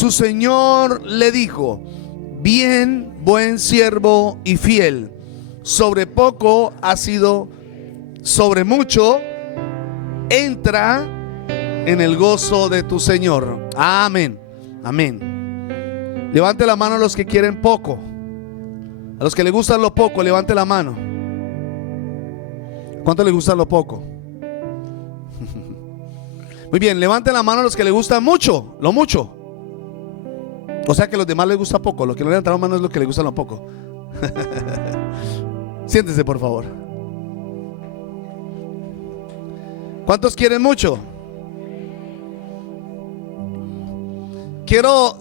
Su señor le dijo: bien, buen siervo y fiel, sobre poco has sido sobre mucho, entra en el gozo de tu señor. Amén, amén. Levante la mano a los que quieren poco. A los que les gusta lo poco, levante la mano. ¿Cuánto les gusta lo poco? Muy bien, levante la mano a los que les gusta mucho, lo mucho. O sea que a los demás les gusta poco. Los que no levantan la mano es lo que les gusta lo poco. Siéntese, por favor. ¿Cuántos quieren mucho? Quiero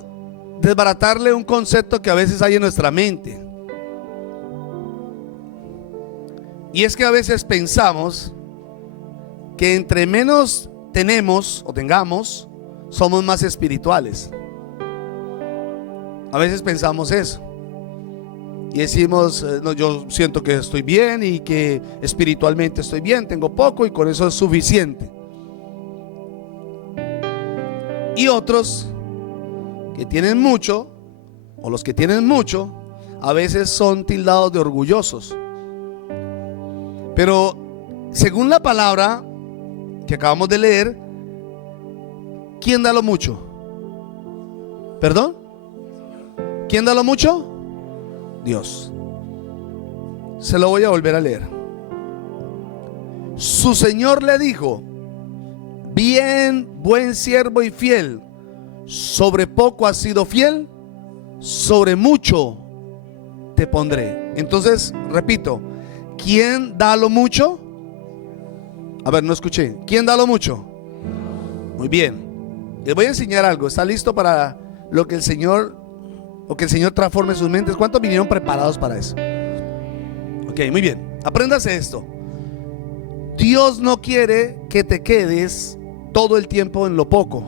desbaratarle un concepto que a veces hay en nuestra mente. Y es que a veces pensamos que entre menos tenemos o tengamos, somos más espirituales. A veces pensamos eso y decimos: no, yo siento que estoy bien y que espiritualmente estoy bien, tengo poco y con eso es suficiente. Y otros que tienen mucho, o los que tienen mucho, a veces son tildados de orgullosos. Pero según la palabra que acabamos de leer, ¿quién da lo mucho? ¿Perdón? ¿Quién da lo mucho? Dios. Se lo voy a volver a leer. Su señor le dijo: bien, buen siervo y fiel, sobre poco has sido fiel, sobre mucho te pondré. Entonces, repito, ¿quién da lo mucho? A ver, no escuché. ¿Quién da lo mucho? Muy bien. Les voy a enseñar algo. ¿Está listo para lo que el Señor, o que el Señor transforme sus mentes? ¿Cuántos vinieron preparados para eso? Ok, muy bien. Apréndase esto. Dios no quiere que te quedes todo el tiempo en lo poco,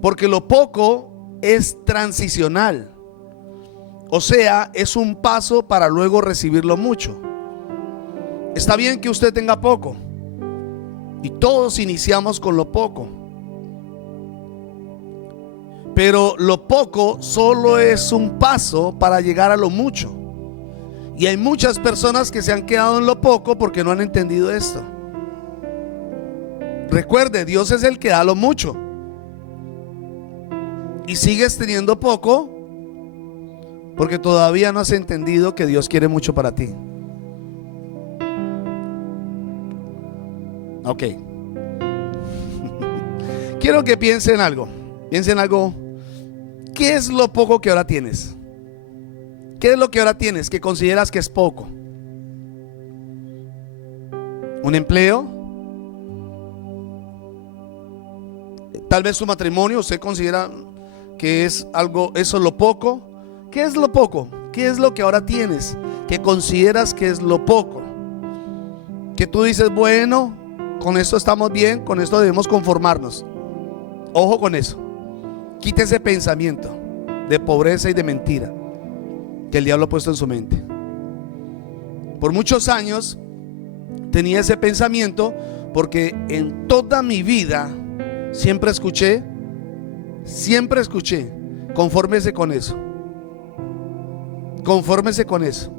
porque lo poco es transicional. O sea, es un paso para luego recibir lo mucho. Está bien que usted tenga poco, y todos iniciamos con lo poco, pero lo poco solo es un paso para llegar a lo mucho. Y hay muchas personas que se han quedado en lo poco porque no han entendido esto. Recuerde, Dios es el que da lo mucho. Y sigues teniendo poco porque todavía no has entendido que Dios quiere mucho para ti. Ok. Quiero que piensen en algo. Piensen en algo. ¿Qué es lo poco que ahora tienes? ¿Qué es lo que ahora tienes que consideras que es poco? ¿Un empleo? Tal vez su matrimonio. ¿Usted considera que es algo, eso es lo poco? ¿Qué es lo poco? ¿Qué es lo que ahora tienes que consideras que es lo poco? Que tú dices: bueno, con esto estamos bien, con esto debemos conformarnos. Ojo con eso. Quite ese pensamiento de pobreza y de mentira que el diablo ha puesto en su mente. Por muchos años tenía ese pensamiento porque en toda mi vida siempre escuché, confórmese con eso. Confórmese con eso.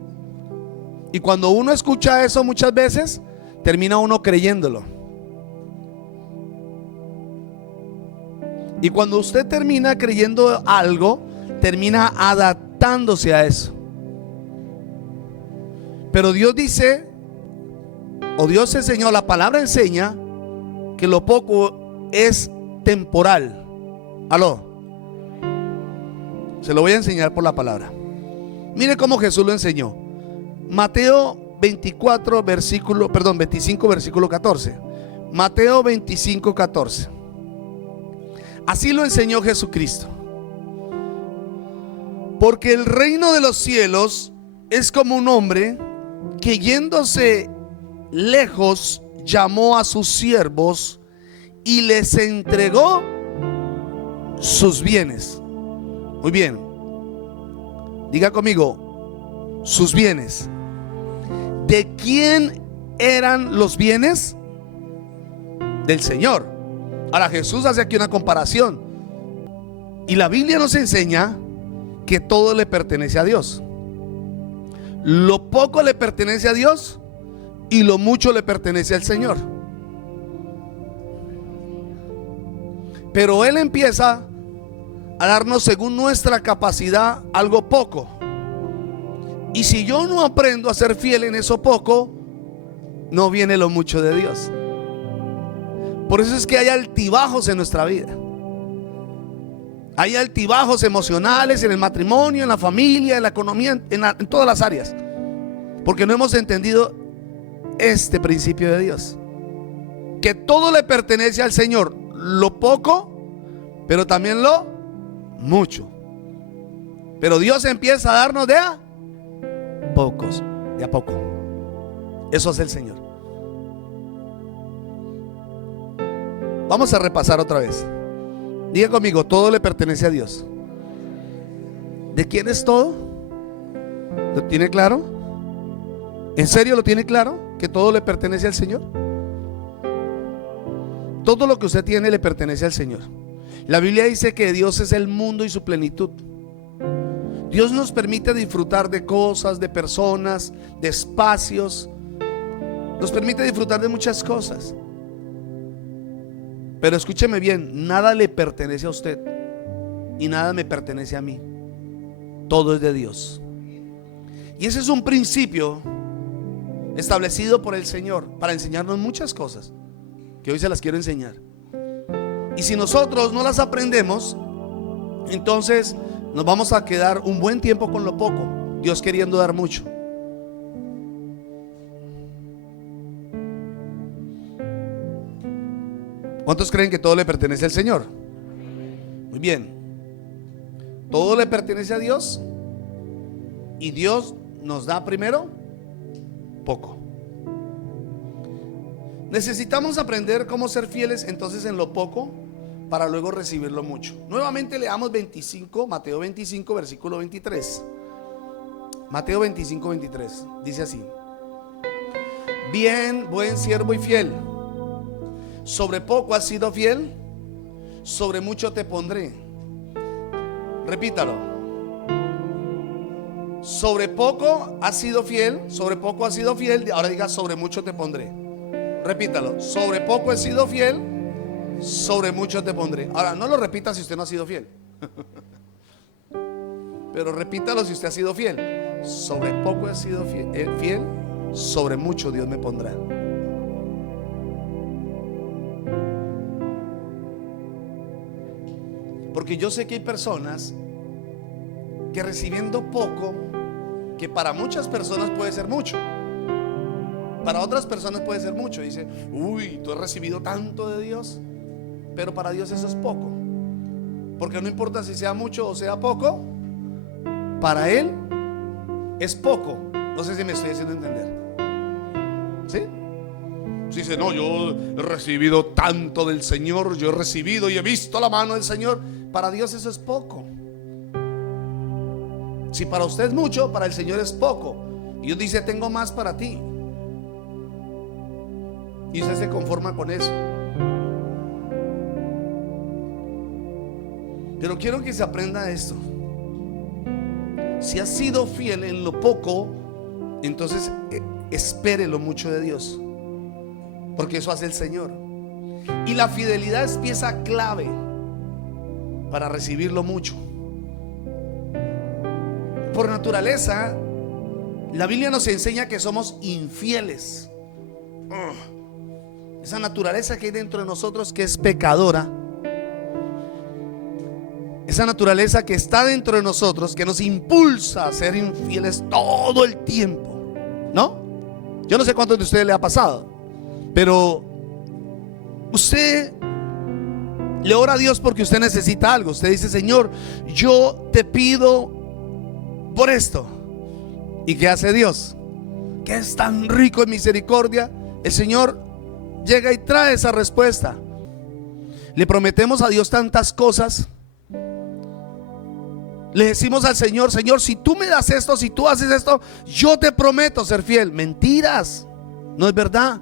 Y cuando uno escucha eso muchas veces, termina uno creyéndolo. Y cuando usted termina creyendo algo, termina adaptándose a eso. Pero Dios dice, o Dios enseñó, la palabra enseña que lo poco es temporal. Aló. Se lo voy a enseñar por la palabra. Mire cómo Jesús lo enseñó. Mateo 25 versículo 14. Mateo 25, 14. Así lo enseñó Jesucristo. Porque el reino de los cielos es como un hombre que, yéndose lejos, llamó a sus siervos y les entregó sus bienes. Muy bien. Diga conmigo: sus bienes. ¿De quién eran los bienes? Del Señor. Ahora Jesús hace aquí una comparación. Y la Biblia nos enseña que todo le pertenece a Dios. Lo poco le pertenece a Dios y lo mucho le pertenece al Señor. Pero Él empieza a darnos según nuestra capacidad algo poco. Y si yo no aprendo a ser fiel en eso poco, no viene lo mucho de Dios. Por eso es que hay altibajos en nuestra vida. Hay altibajos emocionales en el matrimonio, en la familia, en la economía, en todas las áreas. Porque no hemos entendido este principio de Dios. Que todo le pertenece al Señor. Lo poco, pero también lo mucho. Pero Dios empieza a darnos de a pocos, de a poco. Eso es el Señor. Vamos a repasar otra vez. Diga conmigo, todo le pertenece a Dios. ¿De quién es todo? ¿Lo tiene claro? ¿En serio lo tiene claro? ¿Que todo le pertenece al Señor? Todo lo que usted tiene le pertenece al Señor. La Biblia dice que Dios es el mundo y su plenitud. Dios nos permite disfrutar de cosas, de personas, de espacios. Nos permite disfrutar de muchas cosas. Pero escúcheme bien, nada le pertenece a usted y nada me pertenece a mí. Todo es de Dios. Y ese es un principio establecido por el Señor para enseñarnos muchas cosas que hoy se las quiero enseñar. Y si nosotros no las aprendemos, entonces nos vamos a quedar un buen tiempo con lo poco, Dios queriendo dar mucho. ¿Cuántos creen que todo le pertenece al Señor? Muy bien. Todo le pertenece a Dios y Dios nos da primero poco. Necesitamos aprender cómo ser fieles entonces en lo poco para luego recibirlo mucho. Nuevamente leamos Mateo 25, versículo 23. Mateo 25, 23. Dice así: bien, buen siervo y fiel. Sobre poco has sido fiel, sobre mucho te pondré. Repítalo. Sobre poco has sido fiel, sobre poco has sido fiel. Ahora diga, sobre mucho te pondré. Repítalo. Sobre poco he sido fiel, sobre mucho te pondré. Ahora no lo repita si usted no ha sido fiel. Pero repítalo si usted ha sido fiel. Sobre poco he sido fiel, sobre mucho Dios me pondrá. Porque yo sé que hay personas que recibiendo poco, que para muchas personas puede ser mucho, para otras personas puede ser mucho. Dice, uy, tú has recibido tanto de Dios, pero para Dios eso es poco. Porque no importa si sea mucho o sea poco, para Él es poco. No sé si me estoy haciendo entender. ¿Sí? Si dice, no, yo he recibido tanto del Señor, yo he recibido y he visto la mano del Señor. Para Dios eso es poco. Si para usted es mucho, para el Señor es poco. Y Dios dice, tengo más para ti. Y usted se conforma con eso. Pero quiero que se aprenda esto. Si has sido fiel en lo poco, entonces espere lo mucho de Dios, porque eso hace el Señor. Y la fidelidad es pieza clave para recibir lo mucho. Por naturaleza, la Biblia nos enseña que somos infieles. Esa naturaleza que hay dentro de nosotros, que es pecadora, esa naturaleza que está dentro de nosotros, que nos impulsa a ser infieles todo el tiempo, ¿no? Yo no sé cuántos de ustedes le ha pasado, pero usted le ora a Dios porque usted necesita algo. Usted dice, Señor, yo te pido por esto. ¿Y qué hace Dios? Que es tan rico en misericordia. El Señor llega y trae esa respuesta. Le prometemos a Dios tantas cosas. Le decimos al Señor, Señor, si tú me das esto, si tú haces esto, yo te prometo ser fiel. Mentiras, no es verdad.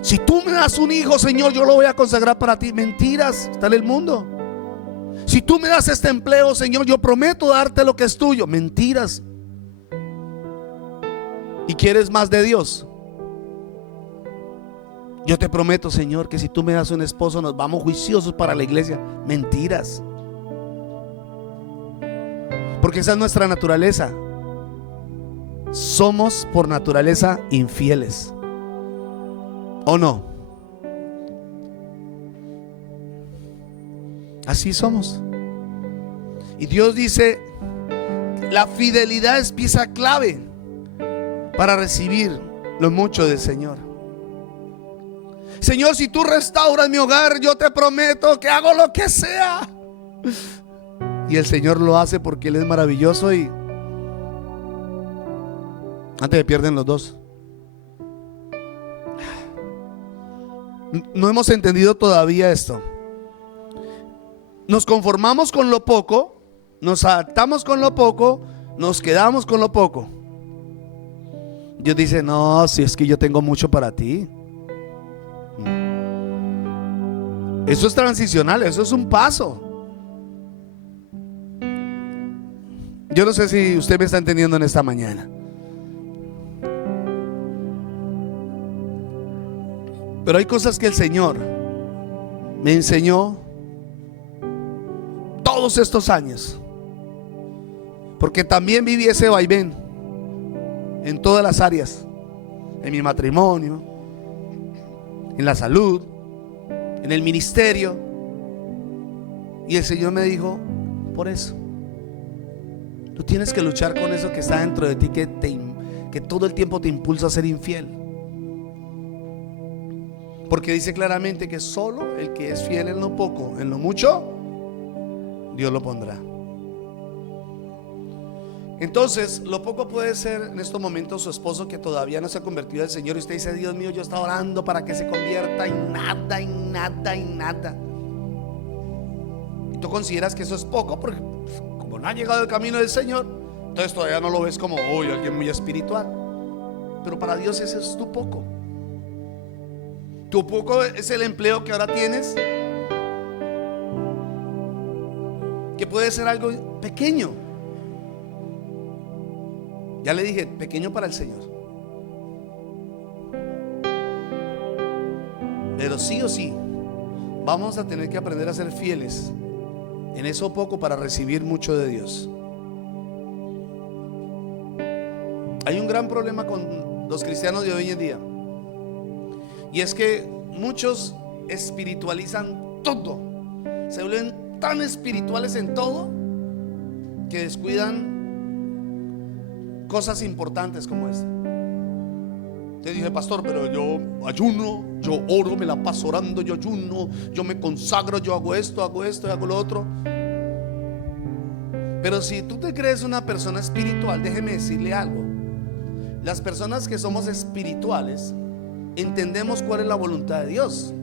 Si tú me das un hijo, Señor, yo lo voy a consagrar para ti. Mentiras, está en el mundo. Si tú me das este empleo, Señor, yo prometo darte lo que es tuyo. Mentiras. ¿Y quieres más de Dios? Yo te prometo, Señor, que si tú me das un esposo, nos vamos juiciosos para la iglesia. Mentiras. Porque esa es nuestra naturaleza. Somos por naturaleza infieles, ¿o no? Así somos. Y Dios dice, la fidelidad es pieza clave para recibir lo mucho del Señor. Señor, si tú restauras mi hogar, yo te prometo que hago lo que sea. Y el Señor lo hace porque Él es maravilloso. Y antes se pierden los dos. No hemos entendido todavía esto. Nos conformamos con lo poco, nos adaptamos con lo poco, nos quedamos con lo poco. Dios dice, no, si es que yo tengo mucho para ti. Eso es transicional, eso es un paso. Yo no sé si usted me está entendiendo en esta mañana. Pero hay cosas que el Señor me enseñó todos estos años, porque también viví ese vaivén en todas las áreas, en mi matrimonio, en la salud, en el ministerio. Y el Señor me dijo, por eso tú tienes que luchar con eso que está dentro de ti, que todo el tiempo te impulsa a ser infiel. Porque dice claramente que solo el que es fiel en lo poco, en lo mucho, Dios lo pondrá. Entonces, lo poco puede ser en estos momentos su esposo que todavía no se ha convertido al Señor. Y usted dice, Dios mío, yo estaba orando para que se convierta, y nada, y nada, y nada. Y tú consideras que eso es poco, porque como no ha llegado el camino del Señor, entonces todavía no lo ves como, uy, alguien muy espiritual. Pero para Dios ese es tu poco. Tu poco es el empleo que ahora tienes, que puede ser algo pequeño. Ya le dije, pequeño para el Señor. Pero sí o sí, vamos a tener que aprender a ser fieles en eso poco para recibir mucho de Dios. Hay un gran problema con los cristianos de hoy en día, y es que muchos espiritualizan todo. Se vuelven tan espirituales en todo que descuidan cosas importantes como esta. Te dije, pastor, pero yo ayuno, yo oro, me la paso orando, yo ayuno, yo me consagro, yo hago esto y hago lo otro. Pero si tú te crees una persona espiritual, déjeme decirle algo. Las personas que somos espirituales entendemos cuál es la voluntad de Dios,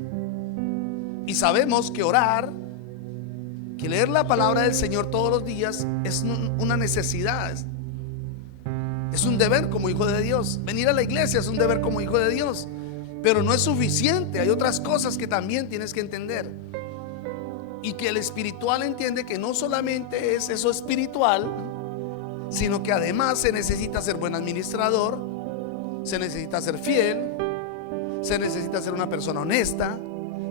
y sabemos que orar, que leer la palabra del Señor todos los días es una necesidad, es un deber como hijo de Dios. Venir a la iglesia es un deber como hijo de Dios, pero no es suficiente. Hay otras cosas que también tienes que entender, y que el espiritual entiende que no solamente es eso espiritual, sino que además se necesita ser buen administrador, se necesita ser fiel, se necesita ser una persona honesta,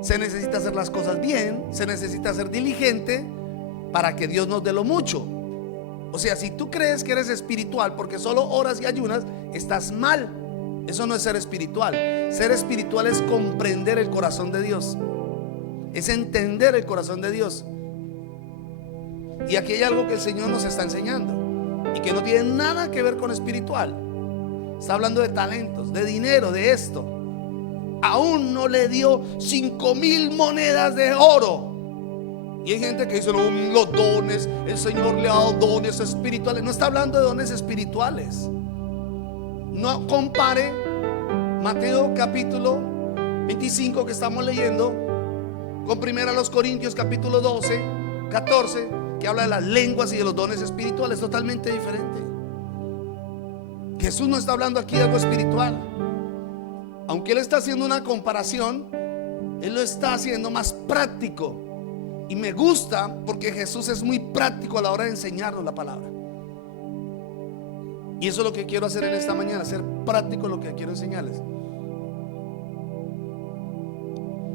se necesita hacer las cosas bien, se necesita ser diligente para que Dios nos dé lo mucho. O sea, si tú crees que eres espiritual porque solo oras y ayunas, estás mal. Eso no es ser espiritual. Ser espiritual es comprender el corazón de Dios, es entender el corazón de Dios. Y aquí hay algo que el Señor nos está enseñando y que no tiene nada que ver con espiritual. Está hablando de talentos, de dinero, de esto. Aún no le dio 5,000 monedas de oro. Y hay gente que dice, no, los dones, el Señor le ha dado dones espirituales. No está hablando de dones espirituales. No compare Mateo capítulo 25 que estamos leyendo con 1 Corintios capítulo 12, 14, que habla de las lenguas y de los dones espirituales. Totalmente diferente. Jesús no está hablando aquí de algo espiritual. Aunque Él está haciendo una comparación, Él lo está haciendo más práctico Y me gusta porque Jesús es muy práctico a la hora de enseñarnos la palabra. Y eso es lo que quiero hacer en esta mañana, ser práctico en lo que quiero enseñarles.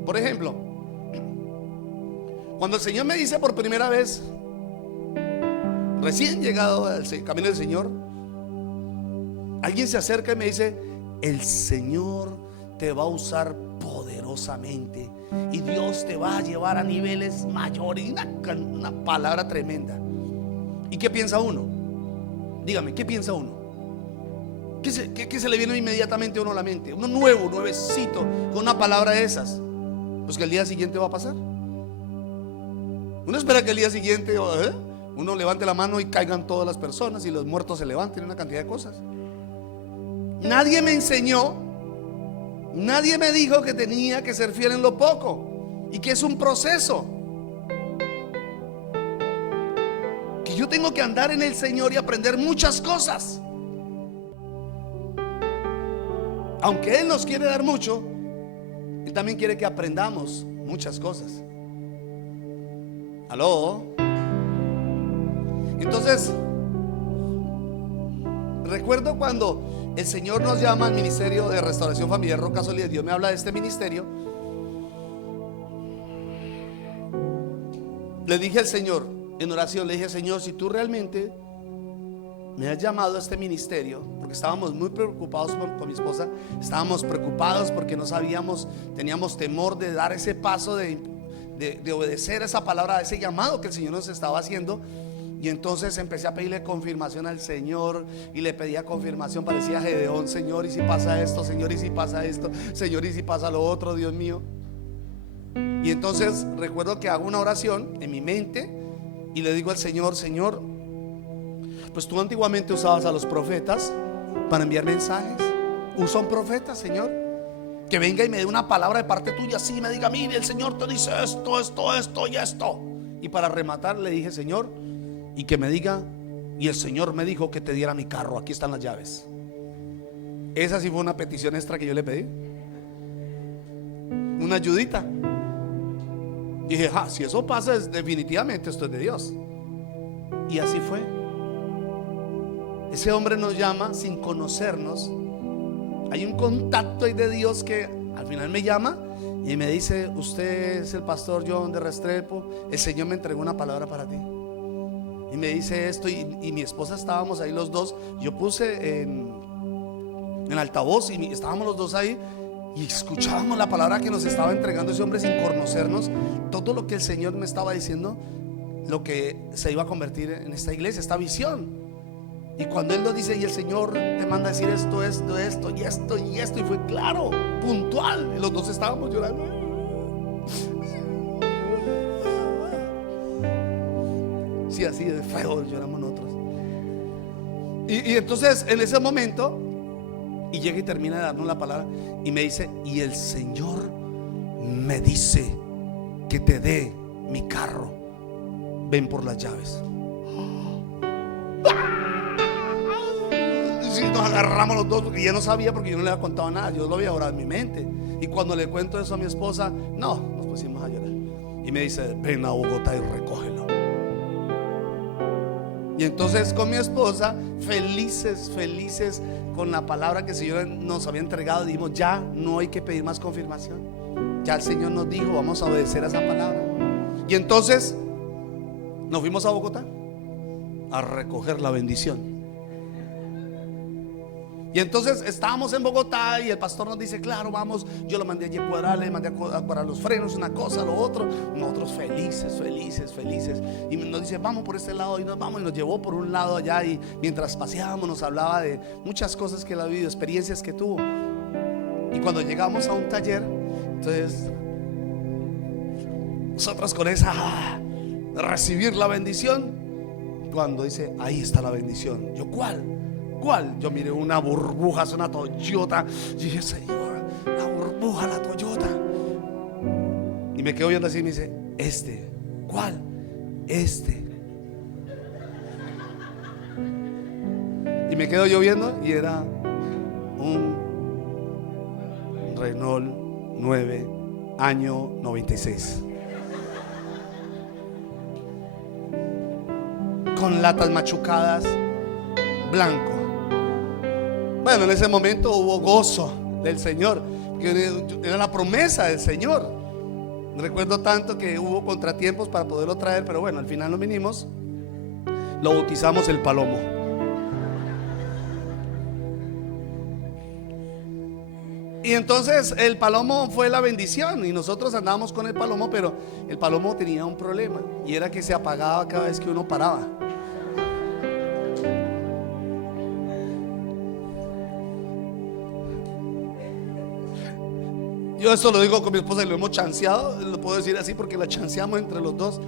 Por ejemplo, cuando el Señor me dice por primera vez, recién llegado al camino del Señor, alguien se acerca y me dice: el Señor te va a usar poderosamente y Dios te va a llevar a niveles mayores. Una palabra tremenda. ¿Y qué piensa uno? Dígame, ¿qué piensa uno? ¿Qué se le viene inmediatamente a uno a la mente? Uno nuevo, nuevecito, con una palabra de esas. Pues que el día siguiente va a pasar. Uno espera que el día siguiente uno levante la mano y caigan todas las personas y los muertos se levanten, una cantidad de cosas. Nadie me enseñó, nadie me dijo que tenía que ser fiel en lo poco y que es un proceso. Que yo tengo que andar en el Señor y aprender muchas cosas. Aunque Él nos quiere dar mucho, Él también quiere que aprendamos muchas cosas. ¿Aló? Entonces, recuerdo cuando el Señor nos llama al ministerio de restauración familiar Roca Sólida. Dios me habla de este ministerio. Le dije al Señor en oración, le dije: Señor, si tú realmente me has llamado a este ministerio, porque estábamos muy preocupados con mi esposa, estábamos preocupados porque no sabíamos, teníamos temor de dar ese paso de obedecer esa palabra, ese llamado que el Señor nos estaba haciendo. Y entonces empecé a pedirle confirmación al Señor y le pedía confirmación, parecía Gedeón: Señor, y si pasa esto, Señor, y si pasa esto, Señor, y si pasa lo otro, Dios mío. Y entonces recuerdo que hago una oración en mi mente y le digo al Señor: Señor, pues tú antiguamente usabas a los profetas para enviar mensajes. Usa un profeta, Señor, que venga y me dé una palabra de parte tuya, así me diga: mire, el Señor te dice esto, esto y esto. Y para rematar le dije: Señor, y que me diga: y el Señor me dijo que te diera mi carro, aquí están las llaves. Esa sí fue una petición extra que yo le pedí, una ayudita. Y dije: si eso pasa, definitivamente esto es de Dios. Y así fue. Ese hombre nos llama sin conocernos. Hay un contacto ahí de Dios que al final me llama y me dice: usted es el pastor John de Restrepo, el Señor me entregó una palabra para ti. Y me dice esto, y mi esposa, estábamos ahí los dos. Yo puse en altavoz y estábamos los dos ahí y escuchábamos la palabra que nos estaba entregando ese hombre sin conocernos. Todo lo que el Señor me estaba diciendo, lo que se iba a convertir en esta iglesia, esta visión. Y cuando Él nos dice: y el Señor te manda a decir esto, esto, esto y esto y esto, y fue claro, puntual, y los dos estábamos llorando. Sí, así de feo lloramos nosotros. Y entonces en ese momento, y llega y termina de darnos la palabra y me dice: y el Señor me dice que te dé mi carro, ven por las llaves. Y nos agarramos los dos, porque ya no sabía, porque yo no le había contado nada, yo lo había orado en mi mente. Y cuando le cuento eso a mi esposa, no, nos pusimos a llorar. Y me dice: ven a Bogotá y recógelo. Y entonces con mi esposa, felices con la palabra que el Señor nos había entregado, dijimos: ya no hay que pedir más confirmación. Ya el Señor nos dijo, vamos a obedecer a esa palabra. Y entonces nos fuimos a Bogotá a recoger la bendición. Y entonces estábamos en Bogotá y el pastor nos dice: claro, vamos. Yo lo mandé allí a cuadrar, le mandé a cuadrar los frenos, una cosa, lo otro. Nosotros felices. Y nos dice: vamos por este lado. Y nos vamos, y nos llevó por un lado allá. Y mientras paseábamos nos hablaba de muchas cosas que él ha vivido, experiencias que tuvo. Y cuando llegamos a un taller, entonces nosotros con esa recibir la bendición, cuando dice: ahí está la bendición. Yo: ¿cuál? Yo miré una burbuja, es una Toyota. Y dije: Señor, la burbuja, la Toyota. Y me quedo viendo así y me dice: ¿cuál? Y me quedo yo viendo y era un Renault 9 año 96. con latas machucadas, blanco. Bueno, en ese momento hubo gozo del Señor, que era la promesa del Señor. Recuerdo tanto que hubo contratiempos para poderlo traer, pero bueno, al final no vinimos. Lo bautizamos el Palomo. Y entonces el Palomo fue la bendición y nosotros andábamos con el Palomo, pero el Palomo tenía un problema y era que se apagaba cada vez que uno paraba. Yo esto lo digo con mi esposa y lo hemos chanceado, lo puedo decir así porque la chanceamos entre los dos.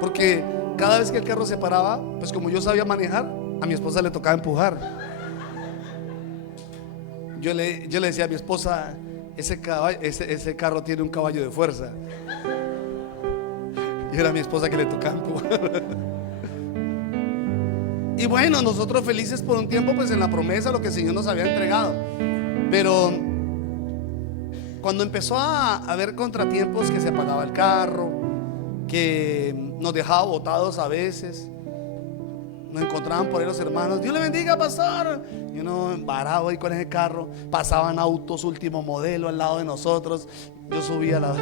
Porque cada vez que el carro se paraba, pues como yo sabía manejar, a mi esposa le tocaba empujar. Yo le decía a mi esposa, ese carro tiene un caballo de fuerza. Y era mi esposa que le tocaba empujar. Y bueno, nosotros felices por un tiempo, pues en la promesa, lo que el Señor nos había entregado. Pero cuando empezó a haber contratiempos, que se apagaba el carro, que nos dejaba botados a veces, nos encontraban por ahí los hermanos, Dios le bendiga, pastor. Y uno varado ahí con ese carro. Pasaban autos último modelo al lado de nosotros. Yo subía la...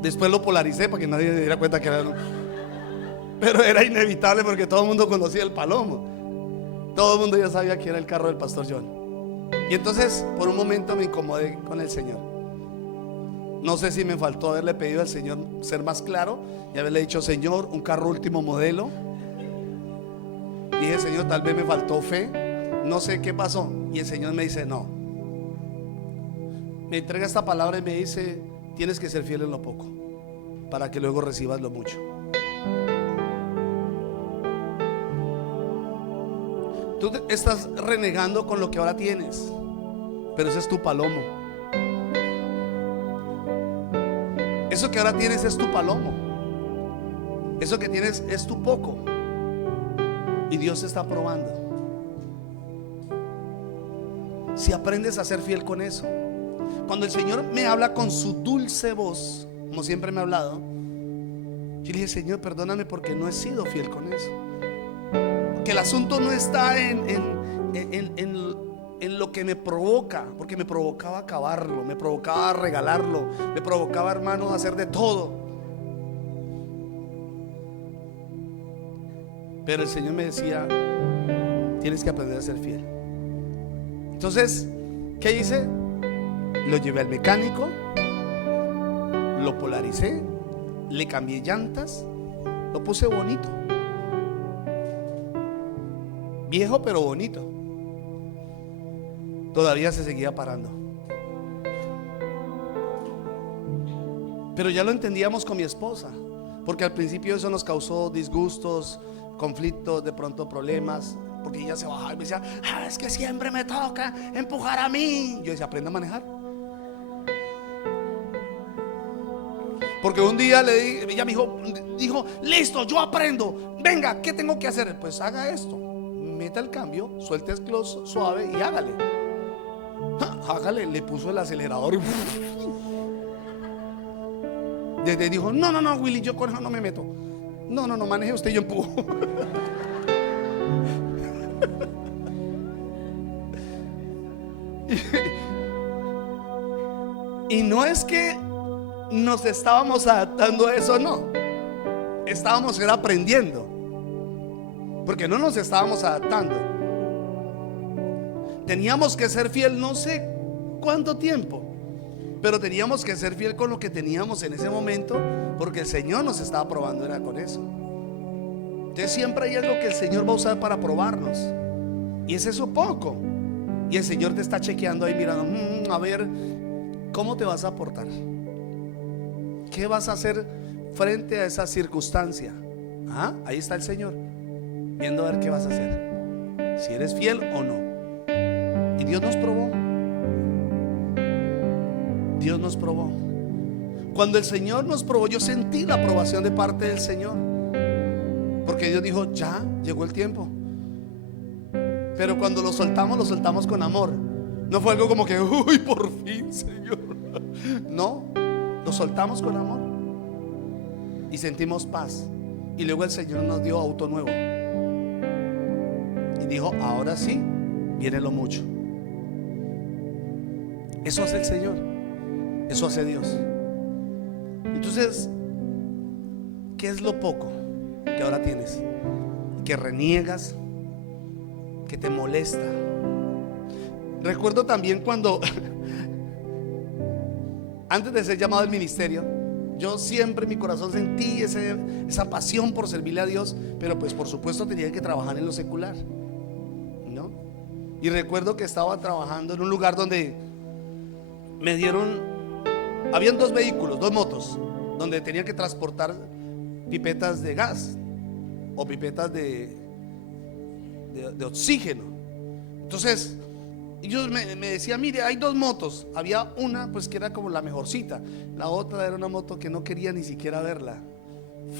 Después lo polaricé para que nadie se diera cuenta que era... Pero era inevitable porque todo el mundo conocía el Palomo. Todo el mundo ya sabía que era el carro del pastor John. Y entonces por un momento me incomodé con el Señor. No sé si me faltó haberle pedido al Señor ser más claro y haberle dicho, Señor, un carro último modelo. Dije, Señor, tal vez me faltó fe. No sé qué pasó. Y el Señor me dice, no. Me entrega esta palabra y me dice, tienes que ser fiel en lo poco para que luego recibas lo mucho. Tú estás renegando con lo que ahora tienes, pero ese es tu Palomo. Eso que ahora tienes es tu Palomo. Eso que tienes es tu poco. Y Dios te está probando. Si aprendes a ser fiel con eso. Cuando el Señor me habla con su dulce voz, como siempre me ha hablado, yo le dije, Señor, perdóname porque no he sido fiel con eso. Que el asunto no está en lo que me provoca, porque me provocaba acabarlo, me provocaba regalarlo, me provocaba, hermano, hacer de todo. Pero el Señor me decía, tienes que aprender a ser fiel. Entonces, ¿qué hice? Lo llevé al mecánico, lo polaricé, le cambié llantas, lo puse bonito, viejo pero bonito. Todavía se seguía parando. Pero ya lo entendíamos con mi esposa, porque al principio eso nos causó disgustos, conflictos, de pronto problemas, porque ella se bajaba y me decía, es que siempre me toca empujar a mí. Yo decía, aprenda a manejar. Porque un día ella me dijo, listo, yo aprendo. Venga, ¿qué tengo que hacer? Pues haga esto, meta el cambio, suelte el clutch suave y hágale. Hágale, le puso el acelerador y desde dijo, no, Willy, yo con eso no me meto. No, maneje usted, yo empujo. Y no es que nos estábamos adaptando a eso, no. Estábamos aprendiendo, porque no nos estábamos adaptando. Teníamos que ser fiel, no sé cuánto tiempo, pero teníamos que ser fiel con lo que teníamos en ese momento, porque el Señor nos estaba probando, era con eso. Entonces siempre hay algo que el Señor va a usar para probarnos, y es eso poco. Y el Señor te está chequeando ahí mirando, a ver, ¿cómo te vas a portar? ¿Qué vas a hacer frente a esa circunstancia? Ahí está el Señor viendo a ver qué vas a hacer, si eres fiel o no. Y Dios nos probó. Dios nos probó. Cuando el Señor nos probó, yo sentí la aprobación de parte del Señor, porque Dios dijo, ya llegó el tiempo. Pero cuando lo soltamos con amor. No fue algo como que, uy, por fin, Señor, No, lo soltamos con amor y sentimos paz. Y luego el Señor nos dio auto nuevo y dijo: ahora sí, viene lo mucho. Eso hace el Señor, eso hace Dios. Entonces, ¿qué es lo poco que ahora tienes? Que reniegas, que te molesta. Recuerdo también cuando antes de ser llamado al ministerio, yo siempre en mi corazón sentí esa pasión por servirle a Dios, pero pues por supuesto tenía que trabajar en lo secular, ¿no? Y recuerdo que estaba trabajando en un lugar donde me dieron, habían dos vehículos, dos motos, donde tenía que transportar pipetas de gas o pipetas de oxígeno. Entonces ellos me decían: mire, hay dos motos. Había una pues que era como la mejorcita, la otra era una moto que no quería ni siquiera verla,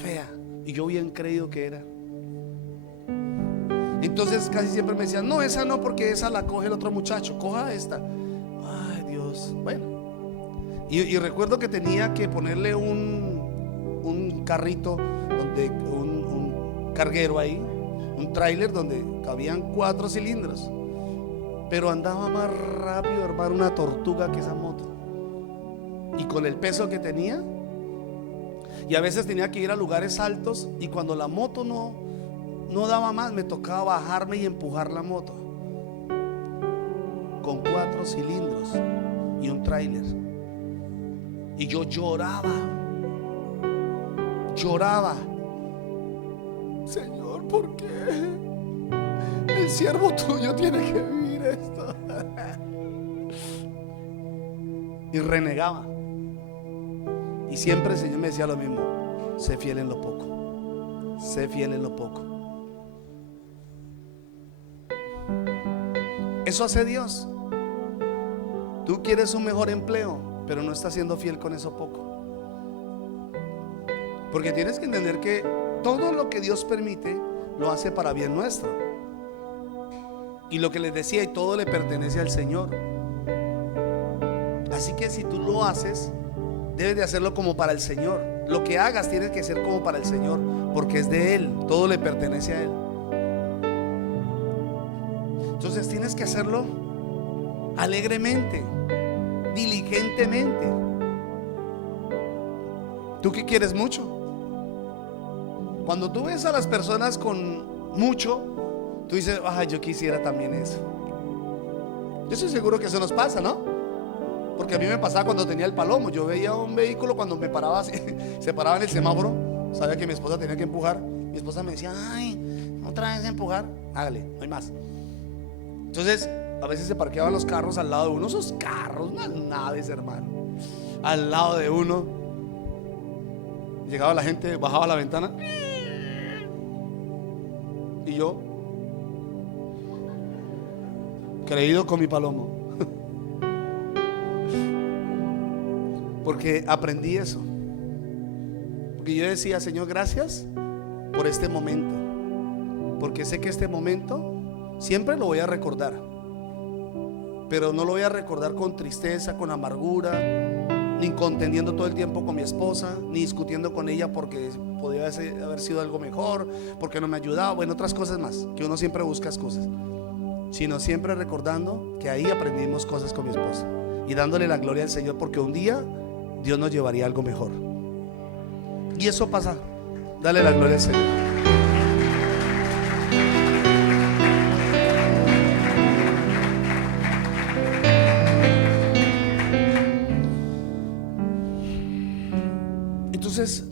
fea, y yo bien creído que era. Entonces casi siempre me decían: no, esa no, porque esa la coge el otro muchacho, coja esta. Ay, Dios. Bueno, y recuerdo que tenía que ponerle un carrito, donde un carguero ahí, un tráiler donde cabían 4 cilindros, pero andaba más rápido, hermano, una tortuga que esa moto. Y con el peso que tenía, y a veces tenía que ir a lugares altos, y cuando la moto no daba más, me tocaba bajarme y empujar la moto con 4 cilindros y un tráiler. Y yo lloraba, Señor, ¿por qué el siervo tuyo tiene que vivir esto? Y renegaba. Y siempre el Señor me decía lo mismo: sé fiel en lo poco, sé fiel en lo poco. Eso hace Dios. Tú quieres un mejor empleo, pero no estás siendo fiel con eso poco. Porque tienes que entender que todo lo que Dios permite lo hace para bien nuestro. Y lo que les decía, y todo le pertenece al Señor. Así que si tú lo haces, debes de hacerlo como para el Señor. Lo que hagas tiene que ser como para el Señor, porque es de Él, todo le pertenece a Él. Entonces tienes que hacerlo alegremente, diligentemente. ¿Tú qué quieres mucho? Cuando tú ves a las personas con mucho, tú dices: ay, yo quisiera también eso. Yo estoy seguro que eso nos pasa, ¿no? Porque a mí me pasaba cuando tenía el palomo. Yo veía un vehículo, cuando me paraba así, se paraba en el semáforo, sabía que mi esposa tenía que empujar. Mi esposa me decía: ay, otra vez empujar, hágale, no hay más. Entonces a veces se parqueaban los carros al lado de uno, esos carros, unas naves, hermano, al lado de uno. Llegaba la gente, bajaba la ventana, y yo, creído con mi palomo, porque aprendí eso. Porque yo decía: Señor, gracias por este momento, porque sé que este momento siempre lo voy a recordar, pero no lo voy a recordar con tristeza, con amargura, ni contendiendo todo el tiempo con mi esposa, ni discutiendo con ella porque podía haber sido algo mejor, porque no me ayudaba, bueno, otras cosas más, que uno siempre busca excusas, sino siempre recordando que ahí aprendimos cosas con mi esposa y dándole la gloria al Señor, porque un día Dios nos llevaría a algo mejor. Y eso pasa. Dale la gloria al Señor. Entonces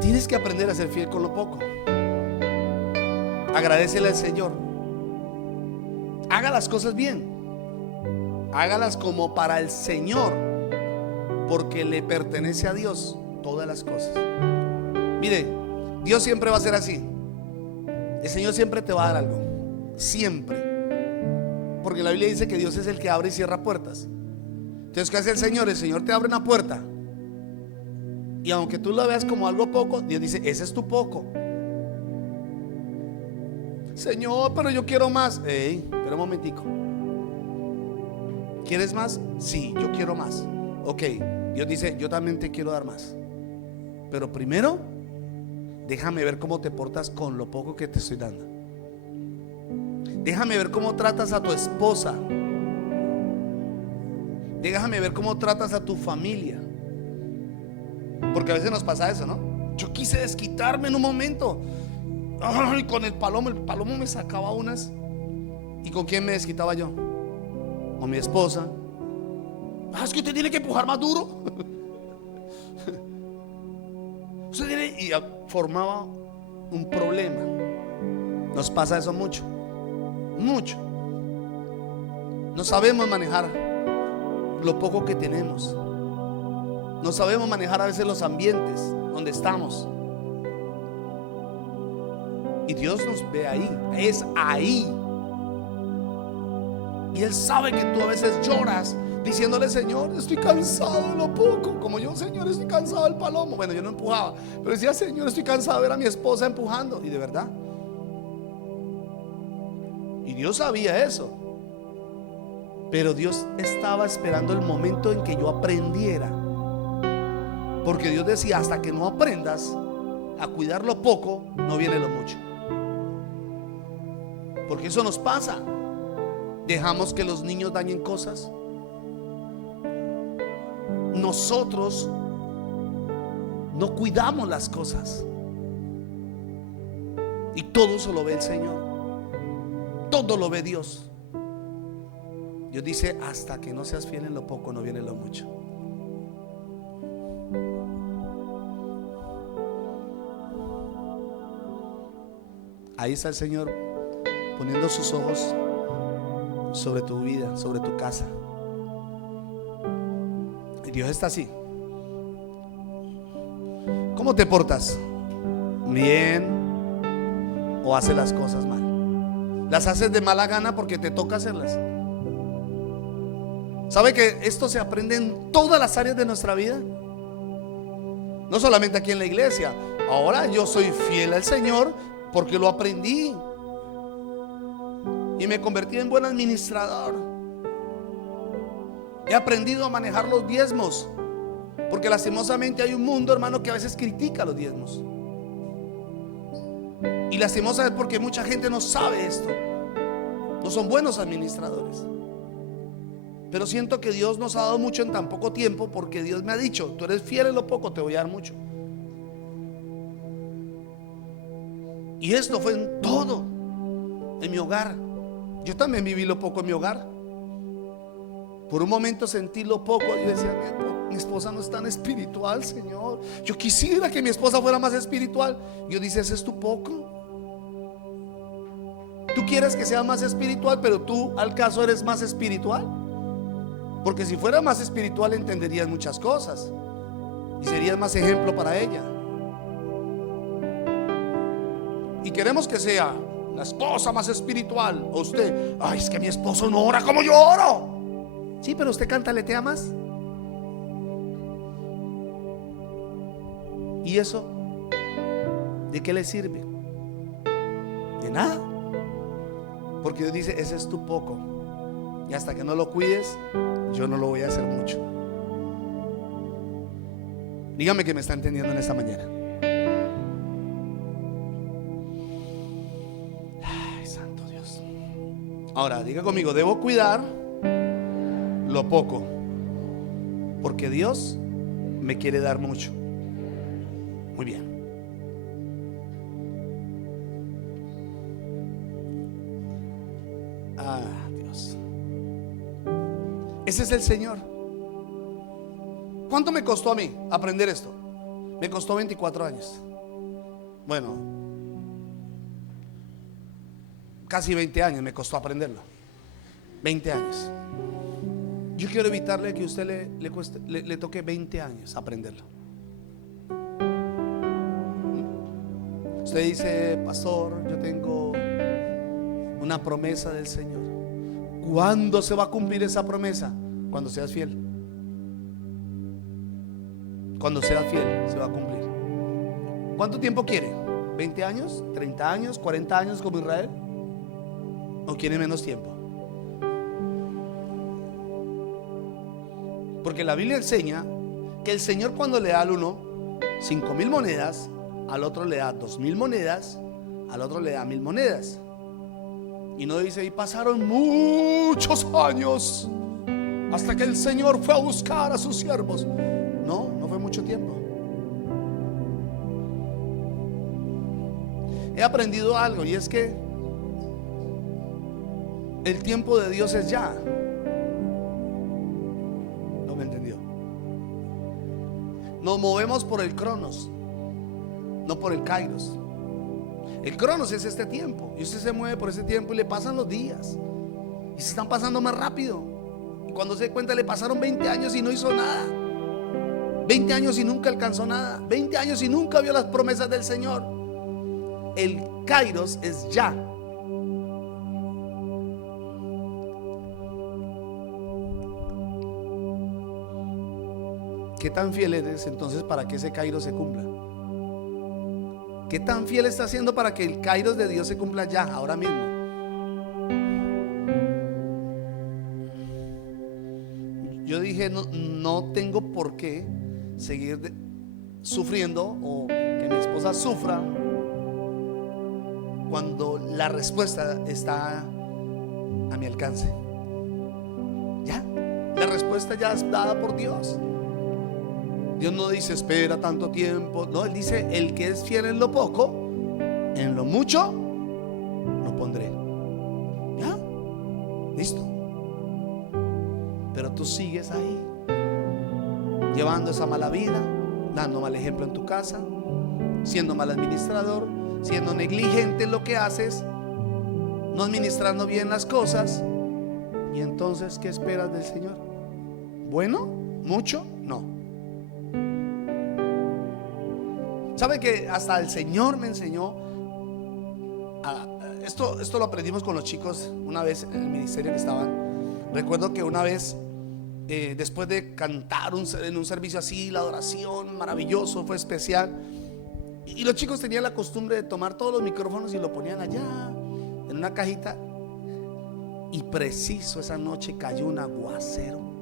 tienes que aprender a ser fiel con lo poco. Agradécele al Señor. Haga las cosas bien, hágalas como para el Señor, porque le pertenece a Dios todas las cosas. Mire, Dios siempre va a ser así. El Señor siempre te va a dar algo, siempre, porque la Biblia dice que Dios es el que abre y cierra puertas. Entonces, ¿qué hace el Señor? El Señor te abre una puerta, y aunque tú la veas como algo poco, Dios dice: ese es tu poco. Señor, pero yo quiero más. Ey, pero un momentico. ¿Quieres más? Sí, yo quiero más. Ok, Dios dice, yo también te quiero dar más. Pero primero, déjame ver cómo te portas con lo poco que te estoy dando. Déjame ver cómo tratas a tu esposa. Déjame ver cómo tratas a tu familia. Porque a veces nos pasa eso, ¿no? Yo quise desquitarme en un momento. Ay, con el palomo me sacaba unas. ¿Y con quién me desquitaba yo? Con mi esposa. Es que usted tiene que empujar más duro. Y formaba un problema. Nos pasa eso mucho. Mucho. No sabemos manejar lo poco que tenemos. No sabemos manejar a veces los ambientes donde estamos. Y Dios nos ve ahí. Es ahí. Y Él sabe que tú a veces lloras diciéndole: Señor, estoy cansado de lo poco. Como yo: Señor, estoy cansado del palomo. Bueno, yo no empujaba, pero decía: Señor, estoy cansado de ver a mi esposa empujando. Y de verdad. Y Dios sabía eso. Pero Dios estaba esperando el momento en que yo aprendiera. Porque Dios decía: hasta que no aprendas a cuidar lo poco, no viene lo mucho. Porque eso nos pasa. Dejamos que los niños dañen cosas. Nosotros no cuidamos las cosas. Y todo eso lo ve el Señor. Todo lo ve Dios. Dios dice: hasta que no seas fiel en lo poco, no viene lo mucho. Ahí está el Señor poniendo sus ojos sobre tu vida, sobre tu casa. Y Dios está así. ¿Cómo te portas? ¿Bien o haces las cosas mal? ¿Las haces de mala gana porque te toca hacerlas? ¿Sabe que esto se aprende en todas las áreas de nuestra vida? No solamente aquí en la iglesia. Ahora yo soy fiel al Señor porque lo aprendí y me convertí en buen administrador. He aprendido a manejar los diezmos, porque lastimosamente hay un mundo, hermano, que a veces critica los diezmos. Y lastimosamente porque mucha gente no sabe esto. No son buenos administradores. Pero siento que Dios nos ha dado mucho en tan poco tiempo, porque Dios me ha dicho: tú eres fiel en lo poco, te voy a dar mucho. Y esto fue en todo, en mi hogar. Yo también viví lo poco en mi hogar. Por un momento sentí lo poco y decía: mi esposa no es tan espiritual, Señor. Yo quisiera que mi esposa fuera más espiritual. Dios dice: ese es tu poco. Tú quieres que sea más espiritual, pero tú al caso eres más espiritual. Porque si fuera más espiritual entenderías muchas cosas y serías más ejemplo para ella. Y queremos que sea la esposa más espiritual. O usted: ay, es que mi esposo no ora como yo oro. Sí, pero usted cantaletea más. ¿Y eso de qué le sirve? De nada. Porque Dios dice: ese es tu poco. Y hasta que no lo cuides, yo no lo voy a hacer mucho. Dígame que me está entendiendo en esta mañana. Ay, santo Dios. Ahora, diga conmigo: debo cuidar lo poco, porque Dios me quiere dar mucho. Muy bien. Dios. Ese es el Señor. ¿Cuánto me costó a mí aprender esto? Me costó 24 años. Bueno, casi 20 años me costó aprenderlo. 20 años. Yo quiero evitarle que a usted le toque 20 años aprenderlo. Usted dice: pastor, yo tengo una promesa del Señor. ¿Cuándo se va a cumplir esa promesa? Cuando seas fiel. Cuando seas fiel se va a cumplir. ¿Cuánto tiempo quiere? ¿20 años? ¿30 años? ¿40 años como Israel? ¿O quiere menos tiempo? Porque la Biblia enseña que el Señor, cuando le da al uno 5,000 monedas, al otro le da 2,000 monedas, al otro le da 1,000 monedas. Y no dice, y pasaron muchos años hasta que el Señor fue a buscar a sus siervos. No, no fue mucho tiempo. He aprendido algo, y es que el tiempo de Dios es ya. ¿No me entendió? Nos movemos por el Cronos, no por el Kairos. El Cronos es este tiempo, y usted se mueve por ese tiempo y le pasan los días y se están pasando más rápido. Y cuando se da cuenta, le pasaron 20 años y no hizo nada. 20 años y nunca alcanzó nada. 20 años y nunca vio las promesas del Señor. El Kairos es ya. ¿Qué tan fiel eres entonces para que ese Kairos se cumpla? ¿Qué tan fiel está haciendo para que el Kairos de Dios se cumpla ya, ahora mismo? Yo dije, no tengo por qué seguir sufriendo, o que mi esposa sufra, cuando la respuesta está a mi alcance. Ya, la respuesta ya es dada por Dios. Dios no dice espera tanto tiempo. No, Él dice, el que es fiel en lo poco, en lo mucho lo pondré. Ya, listo. Pero tú sigues ahí, llevando esa mala vida, dando mal ejemplo en tu casa, siendo mal administrador, siendo negligente en lo que haces, no administrando bien las cosas. Y entonces, ¿qué esperas del Señor? ¿Bueno? ¿Mucho? No. ¿Sabe que hasta el Señor me enseñó esto lo aprendimos con los chicos una vez en el ministerio que estaban? Recuerdo que una vez, después de cantar en un servicio así, la adoración, maravilloso, fue especial, y los chicos tenían la costumbre de tomar todos los micrófonos y lo ponían allá en una cajita. Y preciso esa noche cayó un aguacero.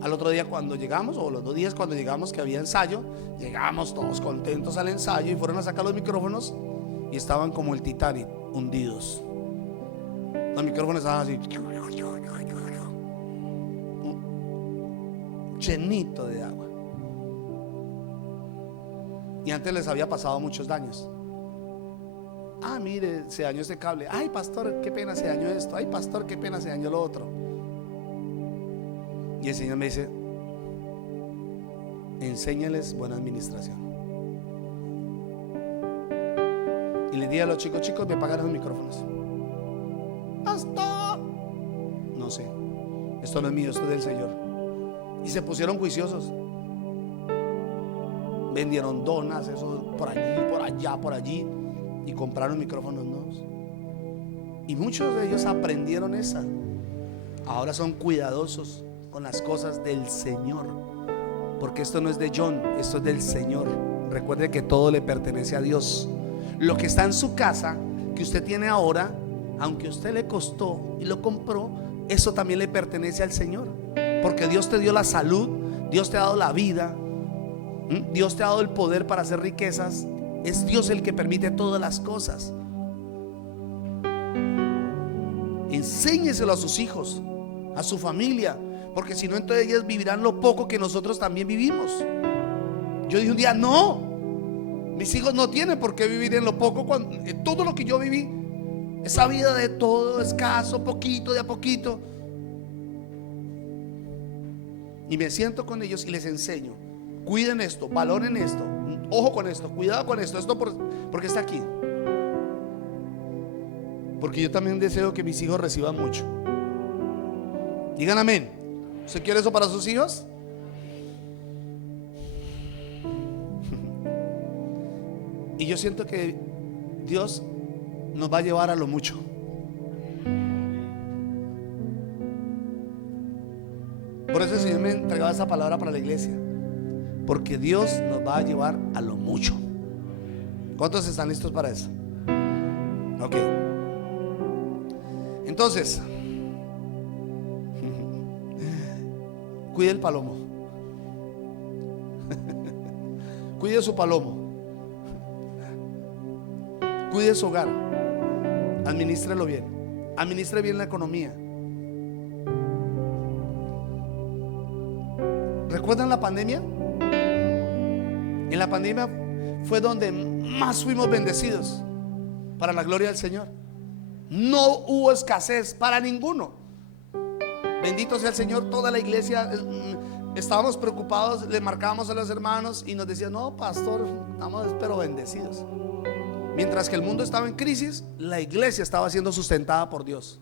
Al otro día, cuando llegamos, o los 2 días cuando llegamos, que había ensayo, llegamos todos contentos al ensayo y fueron a sacar los micrófonos y estaban como el Titanic, hundidos. Los micrófonos estaban así, llenito de agua. Y antes les había pasado muchos daños. Ah, mire, se dañó este cable. Ay, pastor, qué pena, se dañó esto. Ay, pastor, qué pena, se dañó lo otro. Y el Señor me dice, enséñales buena administración. Y le dije a los chicos, me pagaron los micrófonos. Pastor, no sé, esto no es mío, esto es del Señor. Y se pusieron juiciosos. Vendieron donas, eso por allí, por allá, por allí, y compraron micrófonos nuevos. Y muchos de ellos aprendieron esa. Ahora son cuidadosos con las cosas del Señor, porque esto no es de John, esto es del Señor. Recuerde que todo le pertenece a Dios. Lo que está en su casa, que usted tiene ahora, aunque a usted le costó y lo compró, eso también le pertenece al Señor, porque Dios te dio la salud, Dios te ha dado la vida, Dios te ha dado el poder para hacer riquezas. Es Dios el que permite todas las cosas. Enséñeselo a sus hijos, a su familia, porque si no, entonces ellos vivirán lo poco que nosotros también vivimos. Yo dije un día, no, mis hijos no tienen por qué vivir en lo poco, cuando todo lo que yo viví, esa vida de todo escaso, poquito, de a poquito. Y me siento con ellos y les enseño, cuiden esto, valoren esto, ojo con esto, cuidado con esto, porque está aquí. Porque yo también deseo que mis hijos reciban mucho. Digan amén. ¿Usted quiere eso para sus hijos? Y yo siento que Dios nos va a llevar a lo mucho. Por eso el Señor me entregaba esa palabra para la iglesia, porque Dios nos va a llevar a lo mucho. ¿Cuántos están listos para eso? Ok. Entonces, cuide el palomo. Cuide su palomo. Cuide su hogar. Administrelo bien. Administre bien la economía. ¿Recuerdan la pandemia? En la pandemia fue donde más fuimos bendecidos, para la gloria del Señor. No hubo escasez para ninguno. Bendito sea el Señor. Toda la iglesia estábamos preocupados, le marcábamos a los hermanos y nos decían: no, pastor, estamos pero bendecidos. Mientras que el mundo estaba en crisis, la iglesia estaba siendo sustentada por Dios.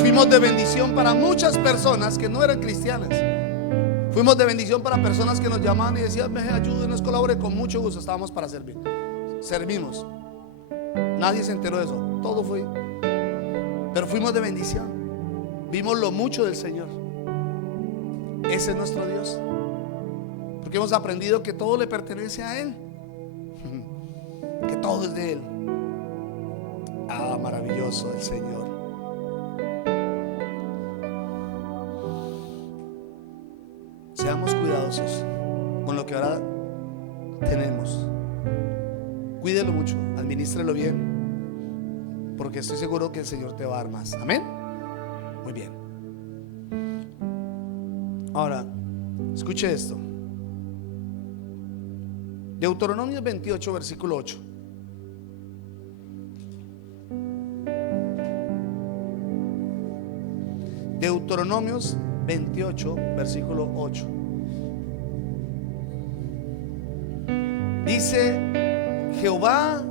Fuimos de bendición para muchas personas que no eran cristianas. Fuimos de bendición para personas que nos llamaban y decían: me ayúdenos, colabore. Con mucho gusto estábamos para servir. Servimos. Nadie se enteró de eso. Todo fue. Pero fuimos de bendición. Vimos lo mucho del Señor. Ese es nuestro Dios. Porque hemos aprendido que todo le pertenece a Él. Que todo es de Él. Ah, maravilloso el Señor. Seamos cuidadosos con lo que ahora tenemos. Cuídelo mucho, administrelo bien, porque estoy seguro que el Señor te va a dar más. Amén. Muy bien. Ahora, escuche esto. Deuteronomio 28, versículo 8. Deuteronomios 28, versículo 8. Dice: Jehová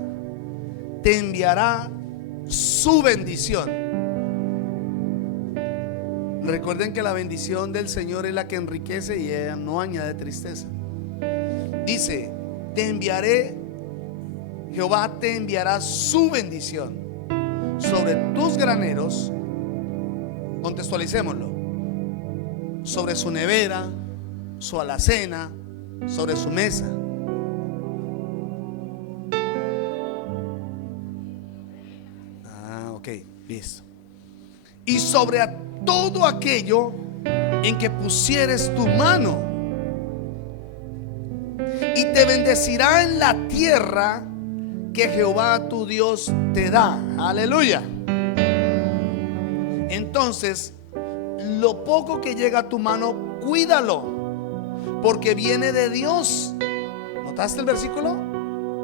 te enviará su bendición. Recuerden que la bendición del Señor es la que enriquece y ella no añade tristeza. Dice: te enviaré, Jehová te enviará su bendición sobre tus graneros. Contextualicémoslo: sobre su nevera, su alacena, sobre su mesa. Ah, ok, listo. Y sobre todo aquello en que pusieres tu mano, y te bendecirá en la tierra que Jehová tu Dios te da. Aleluya. Entonces, lo poco que llega a tu mano, cuídalo, porque viene de Dios. ¿Notaste el versículo?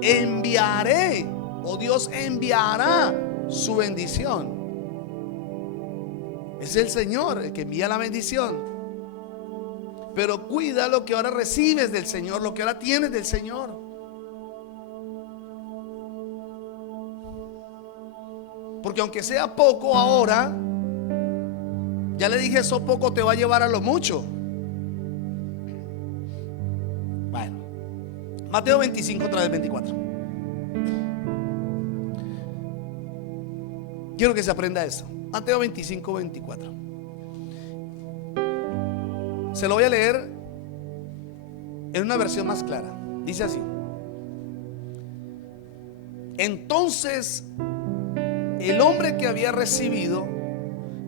Enviaré, o Dios enviará su bendición. Es el Señor el que envía la bendición. Pero cuida lo que ahora recibes del Señor, lo que ahora tienes del Señor. Porque aunque sea poco ahora, ya le dije, eso poco te va a llevar a lo mucho. Bueno, Mateo 25, otra vez 24. Quiero que se aprenda esto. Mateo 25, 24. Se lo voy a leer en una versión más clara. Dice así: entonces el hombre que había recibido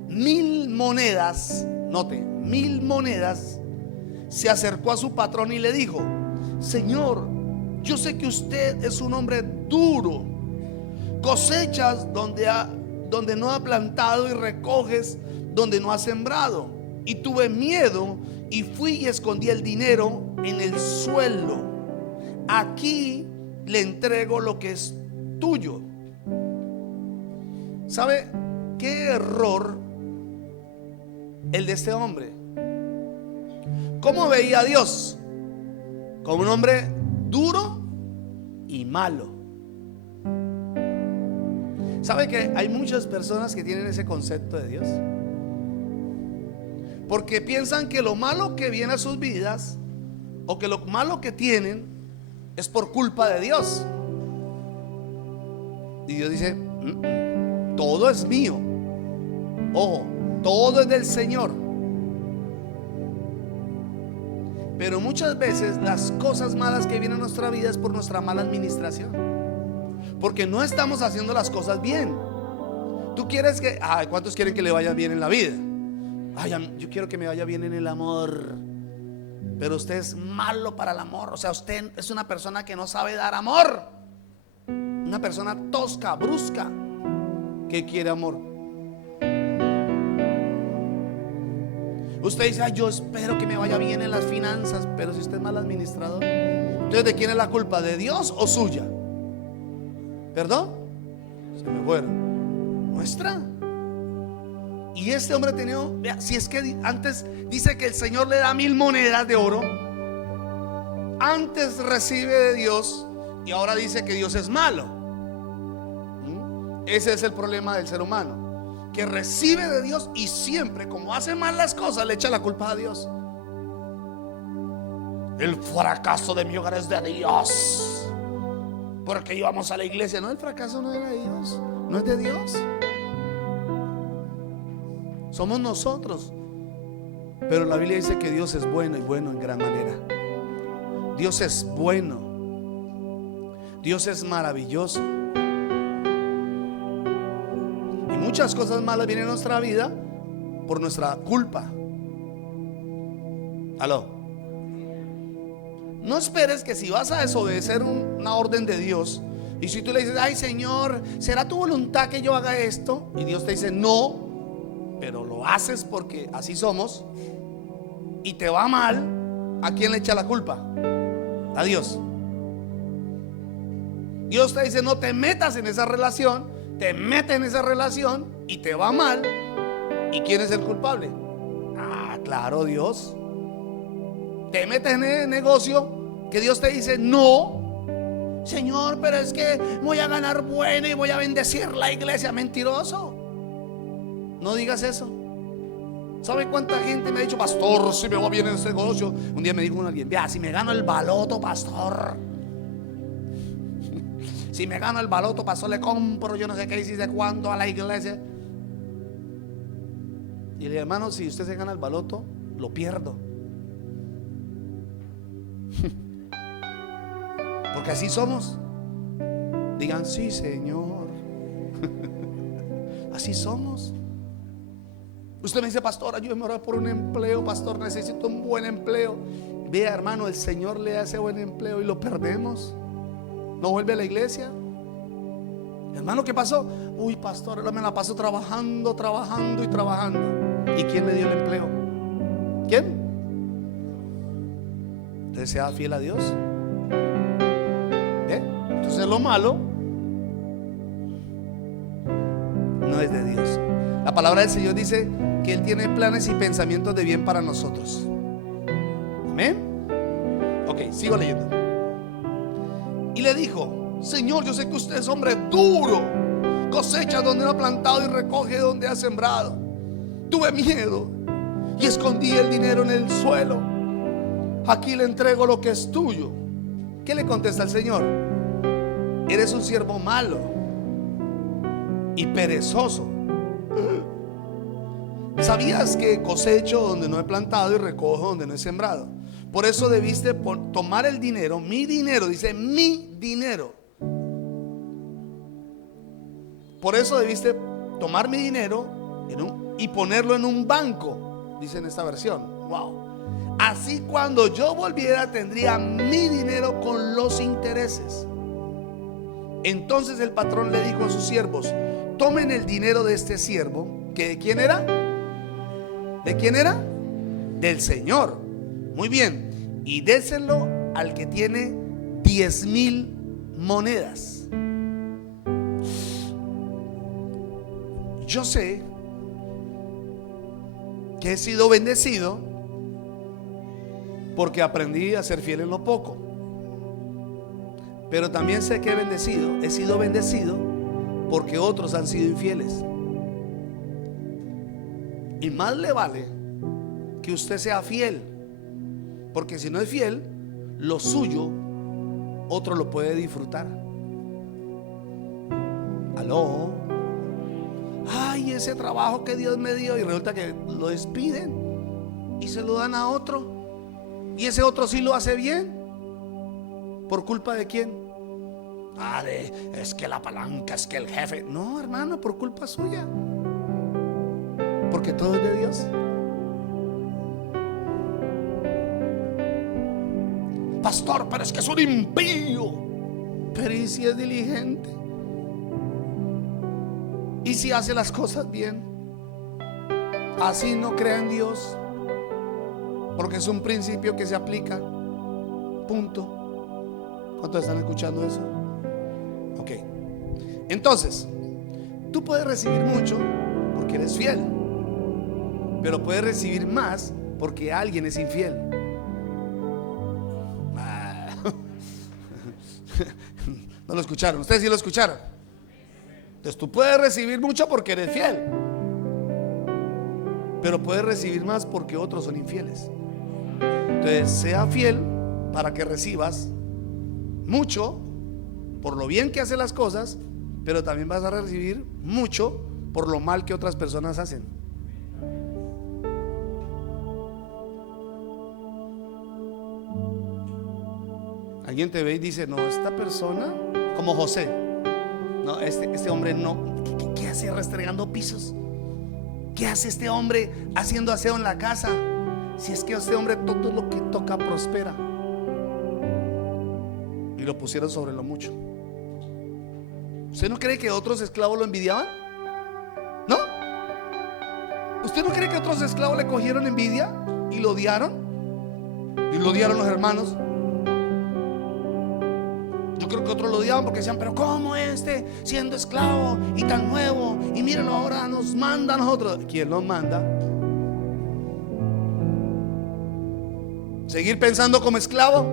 1000 monedas, note, 1000 monedas, se acercó a su patrón y le dijo: Señor, yo sé que usted es un hombre duro, cosechas donde no ha plantado y recoges donde no ha sembrado. Y tuve miedo y fui y escondí el dinero en el suelo. Aquí le entrego lo que es tuyo. ¿Sabe qué error el de este hombre? ¿Cómo veía a Dios? Como un hombre duro y malo. ¿Sabe que hay muchas personas que tienen ese concepto de Dios? Porque piensan que lo malo que viene a sus vidas, o que lo malo que tienen, es por culpa de Dios. Y Dios dice: todo es mío. Ojo, todo es del Señor. Pero muchas veces las cosas malas que vienen a nuestra vida es por nuestra mala administración, porque no estamos haciendo las cosas bien. Tú quieres que, ¿cuántos quieren que le vaya bien en la vida? Yo quiero que me vaya bien en el amor. Pero usted es malo para el amor. O sea, usted es una persona que no sabe dar amor. Una persona tosca, brusca, que quiere amor. Usted dice, yo espero que me vaya bien en las finanzas. Pero si usted es mal administrador, entonces, ¿de quién es la culpa? ¿De Dios o suya? ¿Perdón? Se me fueron. Nuestra. Y este hombre tenía, si es que antes dice que el Señor le da 1000 monedas de oro, antes recibe de Dios y ahora dice que Dios es malo. Ese es el problema del ser humano, que recibe de Dios y siempre, como hace mal las cosas, le echa la culpa a Dios. El fracaso de mi hogar es de Dios, porque íbamos a la iglesia. No, el fracaso no era de Dios, no es de Dios. Somos nosotros. Pero la Biblia dice que Dios es bueno, y bueno en gran manera. Dios es bueno. Dios es maravilloso. Y muchas cosas malas vienen a nuestra vida por nuestra culpa. Aló. No esperes que si vas a desobedecer una orden de Dios, y si tú le dices, ay Señor, ¿será tu voluntad que yo haga esto? Y Dios te dice no, pero lo haces porque así somos, y te va mal, ¿a quién le echa la culpa? A Dios. Dios te dice no te metas en esa relación, te metes en esa relación y te va mal. ¿Y quién es el culpable? Claro, Dios. Te metes en el negocio que Dios te dice no, Señor, pero es que voy a ganar bueno y voy a bendecir la iglesia. Mentiroso. No digas eso. ¿Sabe cuánta gente me ha dicho, pastor, si me va bien en ese negocio? Un día me dijo alguien, vea, si me gano el baloto, pastor, si me gano el baloto, pastor, le compro yo no sé qué y de cuánto a la iglesia. Y el hermano, si usted se gana el baloto, lo pierdo. Porque así somos. Digan, sí, Señor. Así somos. Usted me dice, pastor, ayúdeme a orar por un empleo. Pastor, necesito un buen empleo. Vea, hermano, el Señor le hace buen empleo y lo perdemos. No vuelve a la iglesia. Hermano, ¿qué pasó? Uy, pastor, ahora me la paso trabajando y trabajando. ¿Y quién le dio el empleo? ¿Quién? Entonces sea fiel a Dios. Entonces lo malo no es de Dios. La palabra del Señor dice que Él tiene planes y pensamientos de bien para nosotros. Amén. Ok, sigo leyendo. Y le dijo, Señor, yo sé que usted es hombre duro, cosecha donde no ha plantado y recoge donde ha sembrado. Tuve miedo y escondí el dinero en el suelo. Aquí le entrego lo que es tuyo. ¿Qué le contesta el Señor? Eres un siervo malo y perezoso. ¿Sabías que cosecho donde no he plantado y recojo donde no he sembrado? Por eso debiste tomar el dinero, mi dinero, dice mi dinero. Por eso debiste tomar mi dinero y ponerlo en un banco, dice en esta versión. Wow. Así cuando yo volviera tendría mi dinero con los intereses. Entonces el patrón le dijo a sus siervos, tomen el dinero de este siervo, que ¿de quién era? ¿De quién era? Del Señor. Muy bien. Y déselo al que tiene 10,000 monedas. Yo sé que he sido bendecido porque aprendí a ser fiel en lo poco. Pero también sé que he sido bendecido porque otros han sido infieles. Y más le vale que usted sea fiel, porque si no es fiel, lo suyo otro lo puede disfrutar. Aló. Ay, ese trabajo que Dios me dio, y resulta que lo despiden y se lo dan a otro. y ese otro sí lo hace bien. ¿Por culpa de quién? Es que la palanca, es que el jefe. No, hermano, por culpa suya. Porque todo es de Dios. Pastor, pero es que es un impío. Pero ¿y si es diligente? ¿Y si hace las cosas bien? Así no crea en Dios, porque es un principio que se aplica. Punto. ¿Cuántos están escuchando eso? Ok. Entonces, tú puedes recibir mucho porque eres fiel, pero puedes recibir más porque alguien es infiel. No lo escucharon. Ustedes sí lo escucharon. Entonces tú puedes recibir mucho porque eres fiel, pero puedes recibir más porque otros son infieles. Entonces sea fiel para que recibas mucho por lo bien que hace las cosas, pero también vas a recibir mucho por lo mal que otras personas hacen. Alguien te ve y dice: no, esta persona, como José, no, este hombre no. ¿Qué hace restregando pisos? ¿Qué hace este hombre haciendo aseo en la casa? Si es que este hombre todo lo que toca prospera. Y lo pusieron sobre lo mucho. ¿Usted no cree que otros esclavos lo envidiaban? ¿No? ¿Usted no cree que otros esclavos le cogieron envidia y lo odiaron? Y lo odiaron los hermanos. Yo creo que otros lo odiaban porque decían: pero ¿cómo siendo esclavo y tan nuevo? Y mírenlo, ahora nos manda a nosotros. ¿Quién nos manda? ¿Seguir pensando como esclavo?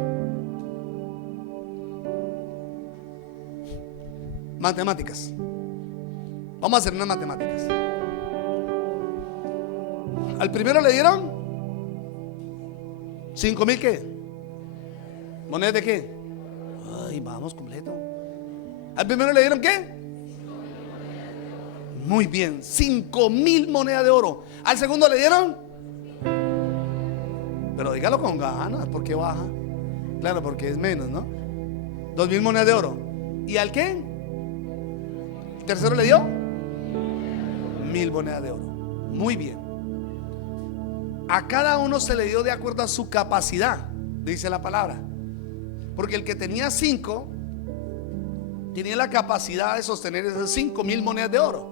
Matemáticas. Vamos a hacer unas matemáticas. Al primero le dieron 5,000 ¿qué? ¿Monedas de qué? Ay, vamos, completo. Al primero le dieron ¿qué? Muy bien, 5,000 monedas de oro. Al segundo le dieron, pero dígalo con ganas, ¿por qué baja? Claro, porque es menos, ¿no? 2,000 monedas de oro. ¿Y al qué? ¿El tercero le dio? 1,000 monedas de oro. Muy bien. A cada uno se le dio de acuerdo a su capacidad, dice la palabra. Porque el que tenía 5 tenía la capacidad de sostener esas 5,000 monedas de oro.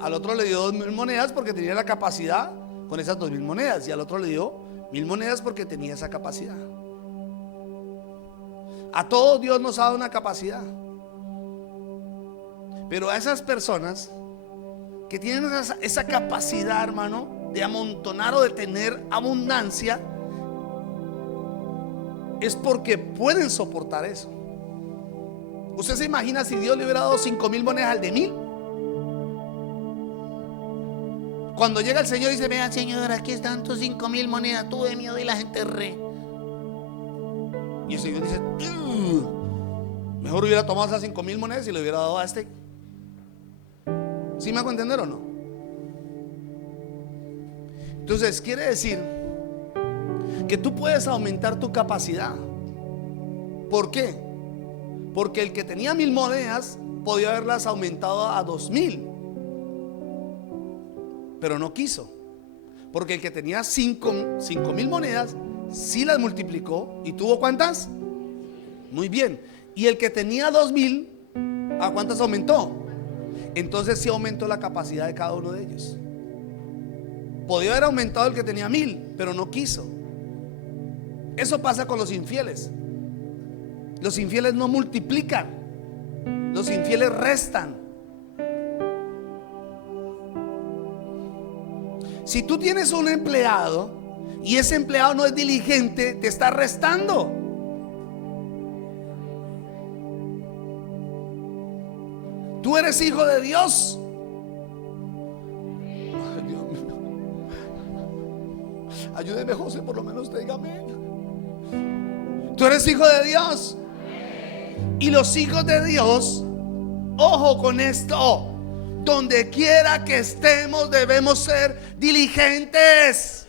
Al otro le dio 2,000 monedas porque tenía la capacidad con esas 2,000 monedas. Y al otro le dio 1,000 monedas porque tenía esa capacidad. A todos Dios nos ha dado una capacidad. Pero a esas personas que tienen esa capacidad, hermano, de amontonar o de tener abundancia, es porque pueden soportar eso. ¿Usted se imagina si Dios le hubiera dado 5,000 monedas al de 1,000? Cuando llega el Señor y dice: vean, Señor, aquí están tus 5,000 monedas, tuve miedo y la gente Y el Señor dice: mejor hubiera tomado esas 5,000 monedas y le hubiera dado a este. ¿Sí me hago entender o no? Entonces quiere decir que tú puedes aumentar tu capacidad. ¿Por qué? Porque el que tenía 1,000 monedas podía haberlas aumentado a 2,000, pero no quiso. Porque el que tenía 5,000 monedas sí las multiplicó y tuvo ¿cuántas? Muy bien. Y el que tenía 2,000, ¿a cuántas aumentó? Entonces sí aumentó la capacidad de cada uno de ellos. Podía haber aumentado el que tenía 1,000, pero no quiso. Eso pasa con los infieles. Los infieles no multiplican, los infieles restan. Si tú tienes un empleado y ese empleado no es diligente, te está restando. Tú eres hijo de Dios. Ay, Dios mío. Ayúdeme, José, por lo menos dígame. Tú eres hijo de Dios. Y los hijos de Dios, ojo con esto, donde quiera que estemos debemos ser diligentes.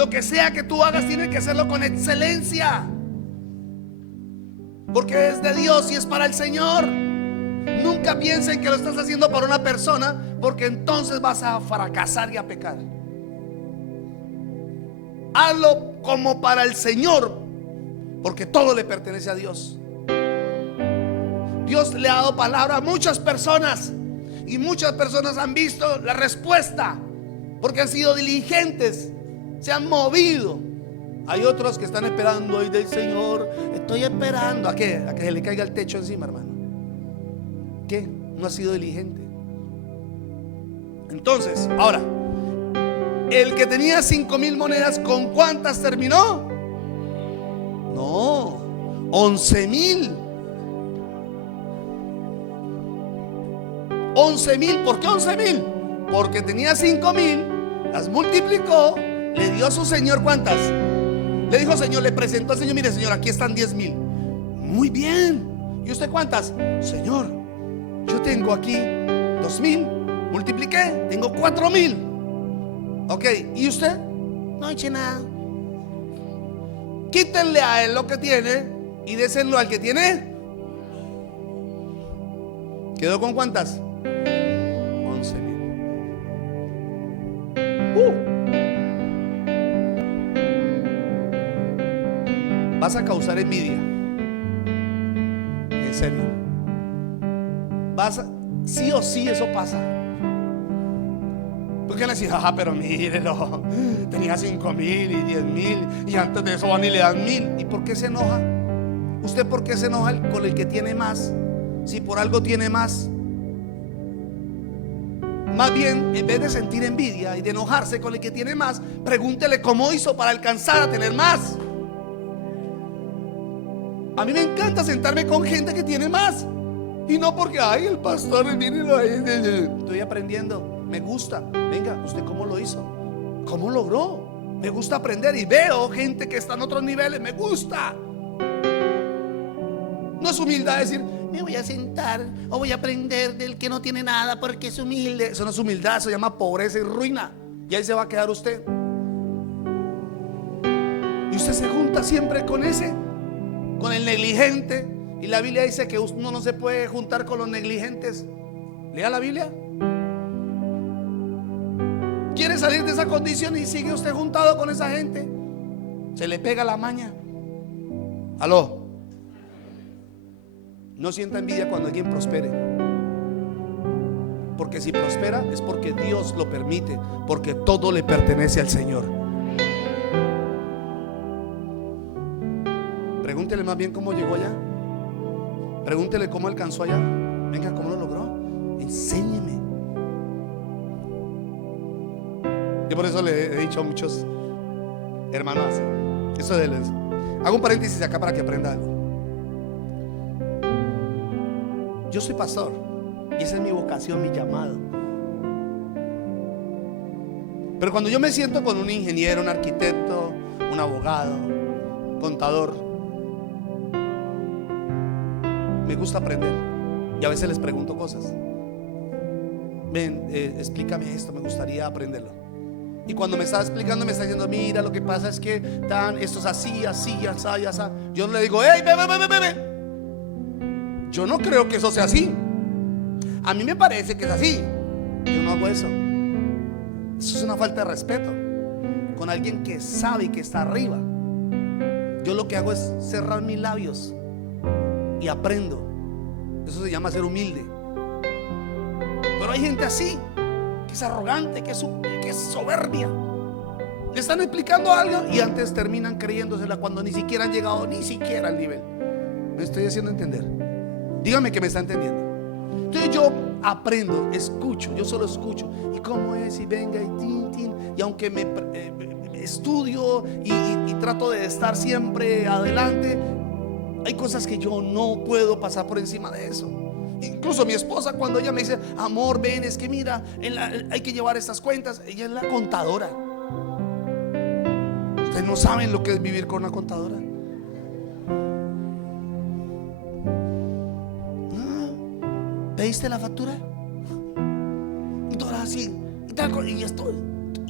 Lo que sea que tú hagas, tienes que hacerlo con excelencia, porque es de Dios y es para el Señor. Nunca piensen que lo estás haciendo para una persona, porque entonces vas a fracasar y a pecar. Hazlo como para el Señor, porque todo le pertenece a Dios. Dios le ha dado palabra a muchas personas, y muchas personas han visto la respuesta, porque han sido diligentes, se han movido. Hay otros que están esperando hoy del Señor. Estoy esperando ¿a qué? A que se le caiga el techo encima, hermano. ¿Qué? No ha sido diligente. Entonces, ahora, el que tenía 5,000 monedas, ¿con cuántas terminó? No, 11,000. 11,000. ¿Por qué 11,000? Porque tenía 5,000, las multiplicó, le dio a su señor. ¿Cuántas? Le dijo: Señor, le presentó al Señor: mire, Señor, aquí están 10,000. Muy bien. ¿Y usted cuántas? Señor, yo tengo aquí 2,000, multipliqué, tengo 4,000. Ok, ¿y usted? No eche nada. Quítenle a él lo que tiene y désenlo al que tiene. ¿Quedó con cuántas? 11,000. Vas a causar envidia. En serio. Sí o sí eso pasa. Porque le decís: ajá, pero mírelo, tenía 5,000 y 10,000, y antes de eso van y le dan 1,000. ¿Y por qué se enoja? ¿Usted por qué se enoja con el que tiene más? Si por algo tiene más. Más bien, en vez de sentir envidia y de enojarse con el que tiene más, pregúntele cómo hizo para alcanzar a tener más. A mí me encanta sentarme con gente que tiene más, y no porque, ay, el pastor, mírenlo, estoy aprendiendo, me gusta. Venga, ¿usted cómo lo hizo? ¿Cómo logró? Me gusta aprender, y veo gente que está en otros niveles, me gusta. No es humildad decir: me voy a sentar o voy a aprender del que no tiene nada porque es humilde. Eso no es humildad, eso se llama pobreza y ruina. Y ahí se va a quedar usted. Y usted se junta siempre con ese, con el negligente. Y la Biblia dice que uno no se puede juntar con los negligentes. Lea la Biblia. ¿Quiere salir de esa condición y sigue usted juntado con esa gente? Se le pega la maña. Aló. No sienta envidia cuando alguien prospere, porque si prospera es porque Dios lo permite, porque todo le pertenece al Señor. Pregúntele más bien cómo llegó allá. Pregúntele cómo alcanzó allá. Venga, ¿cómo lo logró? Enséñeme. Yo por eso le he dicho a muchos hermanos así. Eso de les... Hago un paréntesis acá para que aprenda algo. Yo soy pastor y esa es mi vocación, mi llamado. Pero cuando yo me siento con un ingeniero, un arquitecto, un abogado, contador, me gusta aprender. Y a veces les pregunto cosas. Ven, explícame esto, me gustaría aprenderlo. Y cuando me está explicando, me está diciendo: mira, lo que pasa es que esto es así, así, así, así. Yo no le digo: hey, ve. Yo no creo que eso sea así. A mí me parece que es así. Yo no hago eso. Eso es una falta de respeto con alguien que sabe y que está arriba. Yo lo que hago es cerrar mis labios y aprendo. Eso se llama ser humilde. Pero hay gente así, que es arrogante, que es soberbia. Le están explicando algo y antes terminan creyéndosela cuando ni siquiera han llegado ni siquiera al nivel. ¿Me estoy haciendo entender? Dígame que me está entendiendo. Entonces yo aprendo, escucho, yo solo escucho. ¿Y cómo es? Y venga y tin. Y aunque me estudio y trato de estar siempre adelante, hay cosas que yo no puedo pasar por encima de eso. Incluso mi esposa, cuando ella me dice: amor, ven, es que mira, hay que llevar estas cuentas. Ella es la contadora. Ustedes no saben lo que es vivir con una contadora. ¿Pediste la factura? Y todo así, y tal, y esto,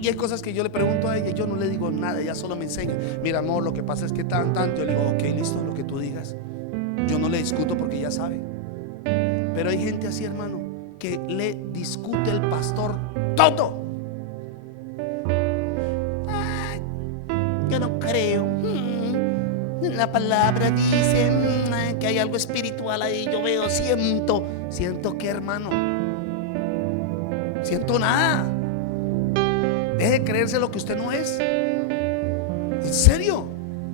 Y hay cosas que yo le pregunto a ella, yo no le digo nada, ella solo me enseña. Mira, amor, lo que pasa es que tan, yo le digo, ok, listo, lo que tú digas. Yo no le discuto porque ella sabe. Pero hay gente así, hermano, que le discute el pastor todo. Ay, yo no creo. La palabra dice que hay algo espiritual ahí. Yo veo, siento que, hermano, siento nada. Deje de creerse lo que usted no es. En serio.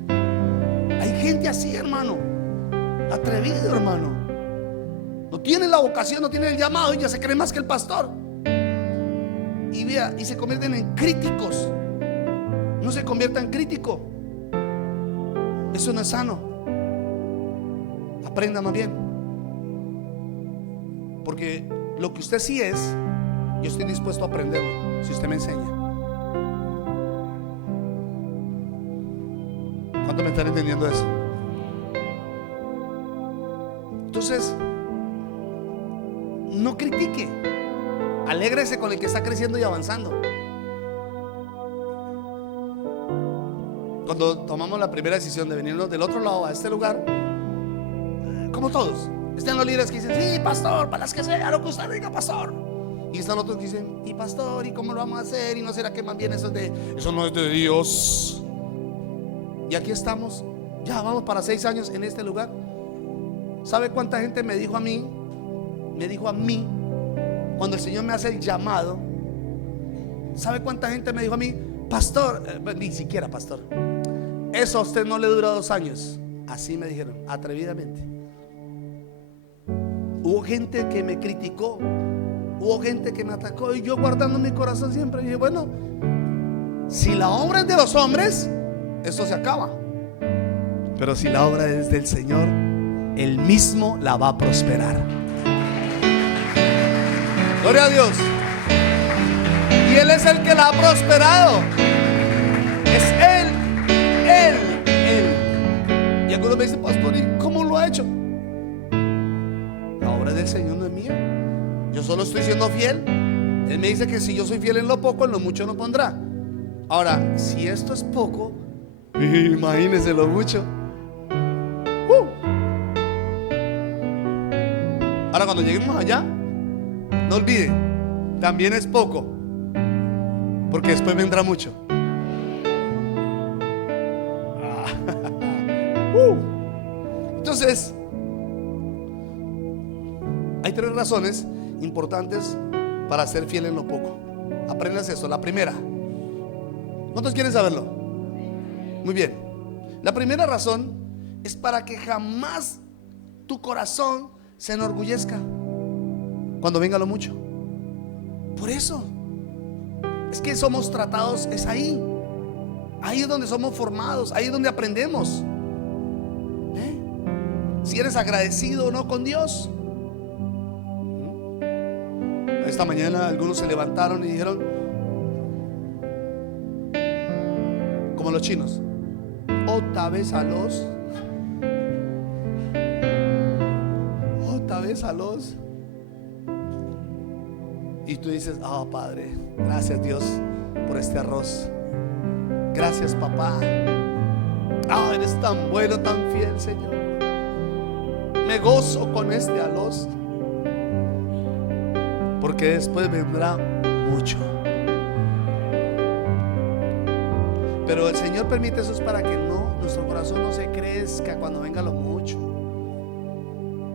Hay gente así, hermano, atrevido, hermano. No tiene la vocación, no tiene el llamado y ya se cree más que el pastor. Y vea, y se convierten en críticos. No se convierta en crítico. Eso no es sano. Aprenda más bien. Porque lo que usted sí es, yo estoy dispuesto a aprenderlo si usted me enseña. ¿Cuánto me están entendiendo eso? Entonces, no critique. Alégrese con el que está creciendo y avanzando. Cuando tomamos la primera decisión de venirnos del otro lado a este lugar, como todos, están los líderes que dicen, sí, pastor, para las que sea, lo que usted diga, pastor. Y están otros que dicen, y pastor, ¿y cómo lo vamos a hacer? ¿Y no será que más bien eso no es de Dios? Y aquí estamos, ya vamos para 6 años en este lugar. ¿Sabe cuánta gente me dijo a mí? Cuando el Señor me hace el llamado. ¿Sabe cuánta gente me dijo a mí? Pastor, ni siquiera pastor, eso a usted no le dura 2 años. Así me dijeron, atrevidamente. Hubo gente que me criticó, hubo gente que me atacó, y yo guardando mi corazón siempre dije, bueno, si la obra es de los hombres, esto se acaba. Pero si la obra es del Señor, Él mismo la va a prosperar. Gloria a Dios. Y Él es el que la ha prosperado. Es Él. Y algunos me dicen, pastor, ¿y cómo lo ha hecho? La obra del Señor no es mía. Yo solo estoy siendo fiel. Él me dice que si yo soy fiel en lo poco, en lo mucho no pondrá. Ahora, si esto es poco, imagínense lo mucho. Ahora, cuando lleguemos allá, no olvide, también es poco, porque después vendrá mucho. Entonces, hay 3 razones importantes para ser fiel en lo poco. Aprendas eso. La primera, ¿cuántos quieren saberlo? Muy bien. La primera razón es para que jamás tu corazón se enorgullezca cuando venga lo mucho. Por eso es que somos tratados, es ahí es donde somos formados, ahí es donde aprendemos. Si eres agradecido o no con Dios. Esta mañana algunos se levantaron y dijeron, como los chinos, otra vez a los. Y tú dices, Padre, gracias Dios por este arroz. Gracias, papá. Eres tan bueno, tan fiel, Señor. Me gozo con este arroz, porque después vendrá mucho. Pero el Señor permite eso es para que nuestro corazón no se crezca cuando venga lo mucho.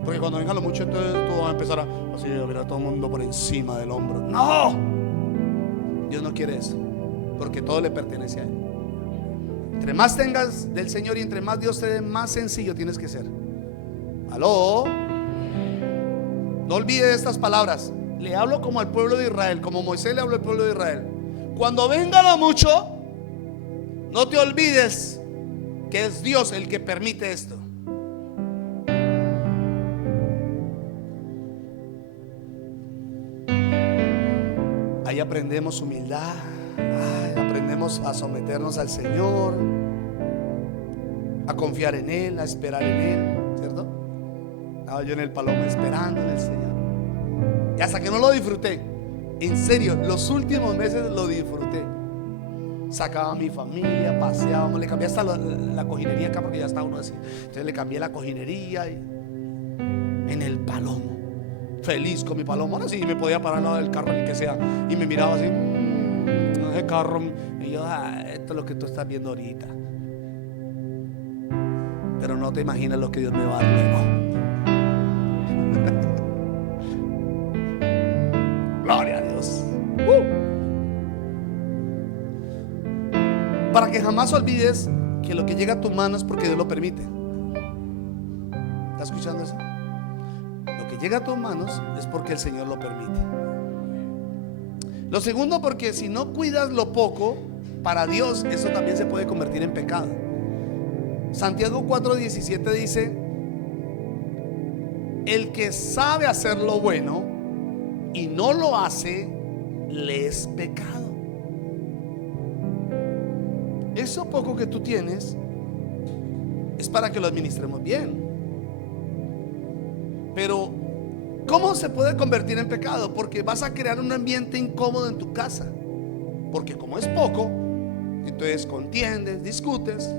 Porque cuando venga lo mucho, entonces tú vas a empezar a ver a todo el mundo por encima del hombro. No, Dios no quiere eso, porque todo le pertenece a Él. Entre más tengas del Señor y entre más Dios te dé, más sencillo tienes que ser. Aló. No olvide estas palabras. Le hablo como al pueblo de Israel, como Moisés le habló al pueblo de Israel. Cuando venga lo mucho, no te olvides que es Dios el que permite esto. Ahí aprendemos humildad, aprendemos a someternos al Señor, a confiar en Él, a esperar en Él, ¿cierto? Estaba yo en el palomo esperando en el Señor. Y hasta que no lo disfruté, en serio, los últimos meses lo disfruté. Sacaba a mi familia, paseábamos, le cambié hasta la cojinería acá porque ya está uno así. Entonces le cambié la cojinería en el Palomo. Feliz con mi Palomo. Ahora sí me podía parar al lado del carro, el que sea, y me miraba así, ese carro. Y yo, esto es lo que tú estás viendo ahorita. Pero no te imaginas lo que Dios me va a dar luego. Gloria a Dios. Para que jamás olvides que lo que llega a tu mano es porque Dios lo permite. ¿Estás escuchando eso? Lo que llega a tus manos es porque el Señor lo permite. Lo segundo, porque si no cuidas lo poco, para Dios eso también se puede convertir en pecado. Santiago 4:17 dice: el que sabe hacer lo bueno y no lo hace, le es pecado. Eso poco que tú tienes es para que lo administremos bien. Pero ¿cómo se puede convertir en pecado? Porque vas a crear un ambiente incómodo en tu casa. Porque como es poco, entonces contiendes, discutes,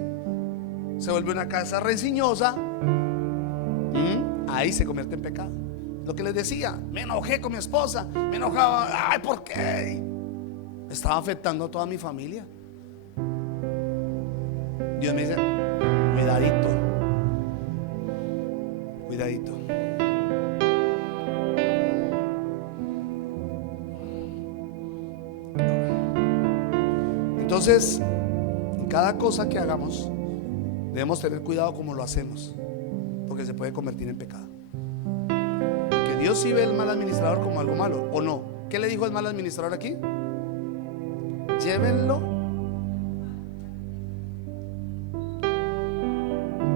se vuelve una casa rencillosa. Ahí se convierte en pecado. Lo que les decía, me enojé con mi esposa, me enojaba, ay, ¿por qué? Estaba afectando a toda mi familia. Dios me dice, cuidadito, cuidadito. Entonces, en cada cosa que hagamos, debemos tener cuidado como lo hacemos, porque se puede convertir en pecado. Porque Dios sí ve el mal administrador como algo malo, ¿o no? ¿Qué le dijo el mal administrador aquí? Llévenlo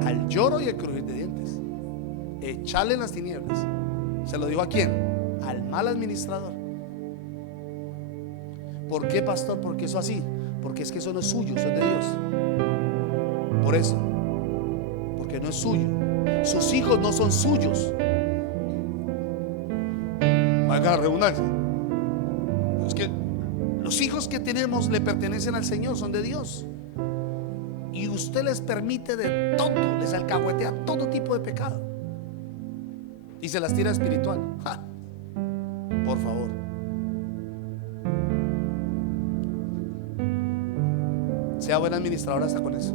al lloro y el crujir de dientes, echarle en las tinieblas. ¿Se lo dijo a quién? Al mal administrador. ¿Por qué, pastor? Porque eso así. Porque es que eso no es suyo, eso es de Dios. Por eso, porque no es suyo. Sus hijos no son suyos. Valga la redundancia. Es que los hijos que tenemos le pertenecen al Señor, son de Dios. Y usted les permite de todo, les alcahuetea todo tipo de pecado y se las tira espiritual. ¡Ja! Por favor. Sea buen administrador hasta con eso.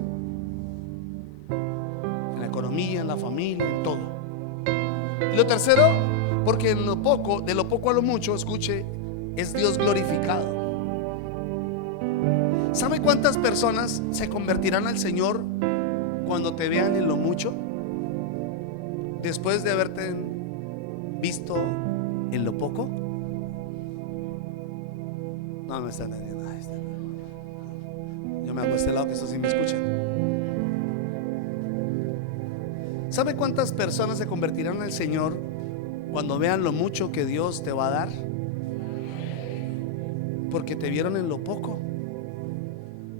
En la economía, en la familia, en todo. Y lo tercero, porque en lo poco, de lo poco a lo mucho, escuche, es Dios glorificado. ¿Sabe cuántas personas se convertirán al Señor cuando te vean en lo mucho? Después de haberte visto en lo poco. No me están entendiendo. Yo me hago a este lado que estos sí me escuchan. ¿Sabe cuántas personas se convertirán al Señor cuando vean lo mucho que Dios te va a dar? Porque te vieron en lo poco.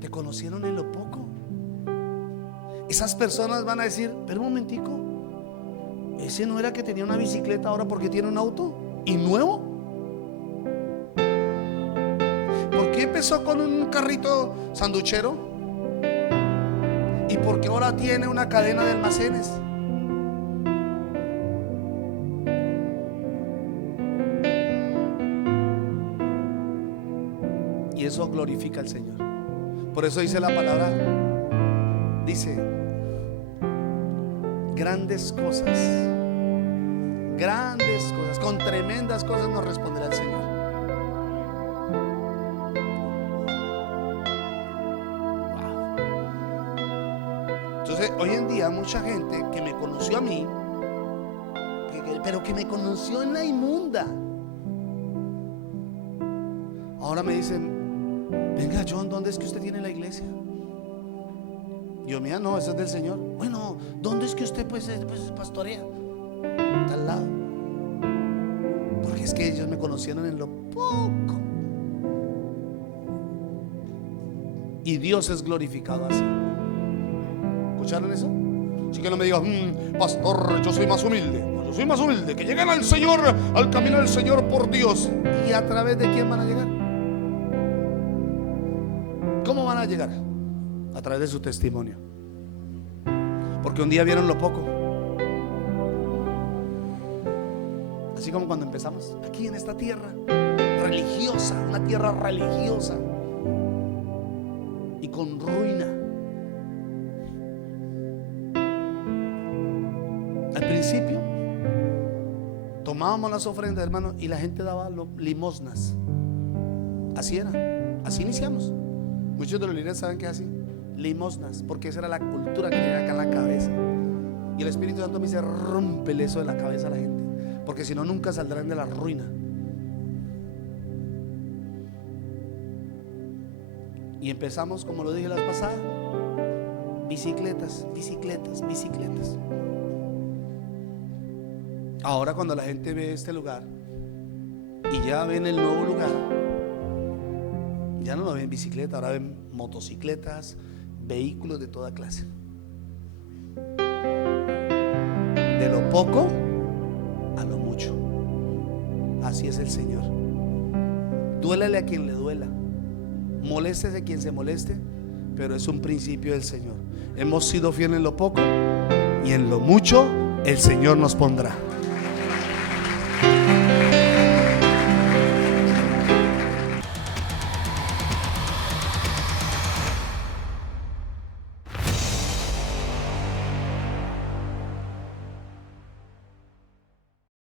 Te conocieron en lo poco. Esas personas van a decir, pero un momentico, ese no era que tenía una bicicleta ahora porque tiene un auto y nuevo. ¿Por qué empezó con un carrito sanduchero? ¿Y por qué ahora tiene una cadena de almacenes? Y eso glorifica al Señor. Por eso dice la palabra, dice, grandes cosas, con tremendas cosas nos responderá el Señor. Wow. Entonces, hoy en día mucha gente que me conoció a mí, pero que me conoció en la inmunda, ahora me dicen, venga, John, ¿dónde es que usted tiene la iglesia? Yo, mira, no, eso es del Señor. Bueno, ¿dónde es que usted pues pastorea? Está al lado. Porque es que ellos me conocieron en lo poco. Y Dios es glorificado así. ¿Escucharon eso? Así que no me digas, pastor, yo soy más humilde. No, yo soy más humilde. Que lleguen al Señor, al camino del Señor por Dios. ¿Y a través de quién van a llegar? ¿Cómo van a a llegar a través de su testimonio. Porque un día vieron lo poco. Así como cuando empezamos aquí en esta tierra religiosa, una tierra religiosa y con ruina. Al principio tomábamos las ofrendas, hermano, y la gente daba limosnas. Así era, así iniciamos. Muchos de los líderes saben que es así, limosnas, porque esa era la cultura que tenía acá en la cabeza. Y el Espíritu Santo me dice: rómpele eso de la cabeza a la gente, porque si no, nunca saldrán de la ruina. Y empezamos, como lo dije la vez pasada, bicicletas, bicicletas, bicicletas. Ahora cuando la gente ve este lugar y ya ven el nuevo lugar, ya no lo ven bicicleta, ahora ven motocicletas, vehículos de toda clase. De lo poco a lo mucho. Así es el Señor. Duélele a quien le duela, moléstese a quien se moleste, pero es un principio del Señor. Hemos sido fieles en lo poco y en lo mucho el Señor nos pondrá.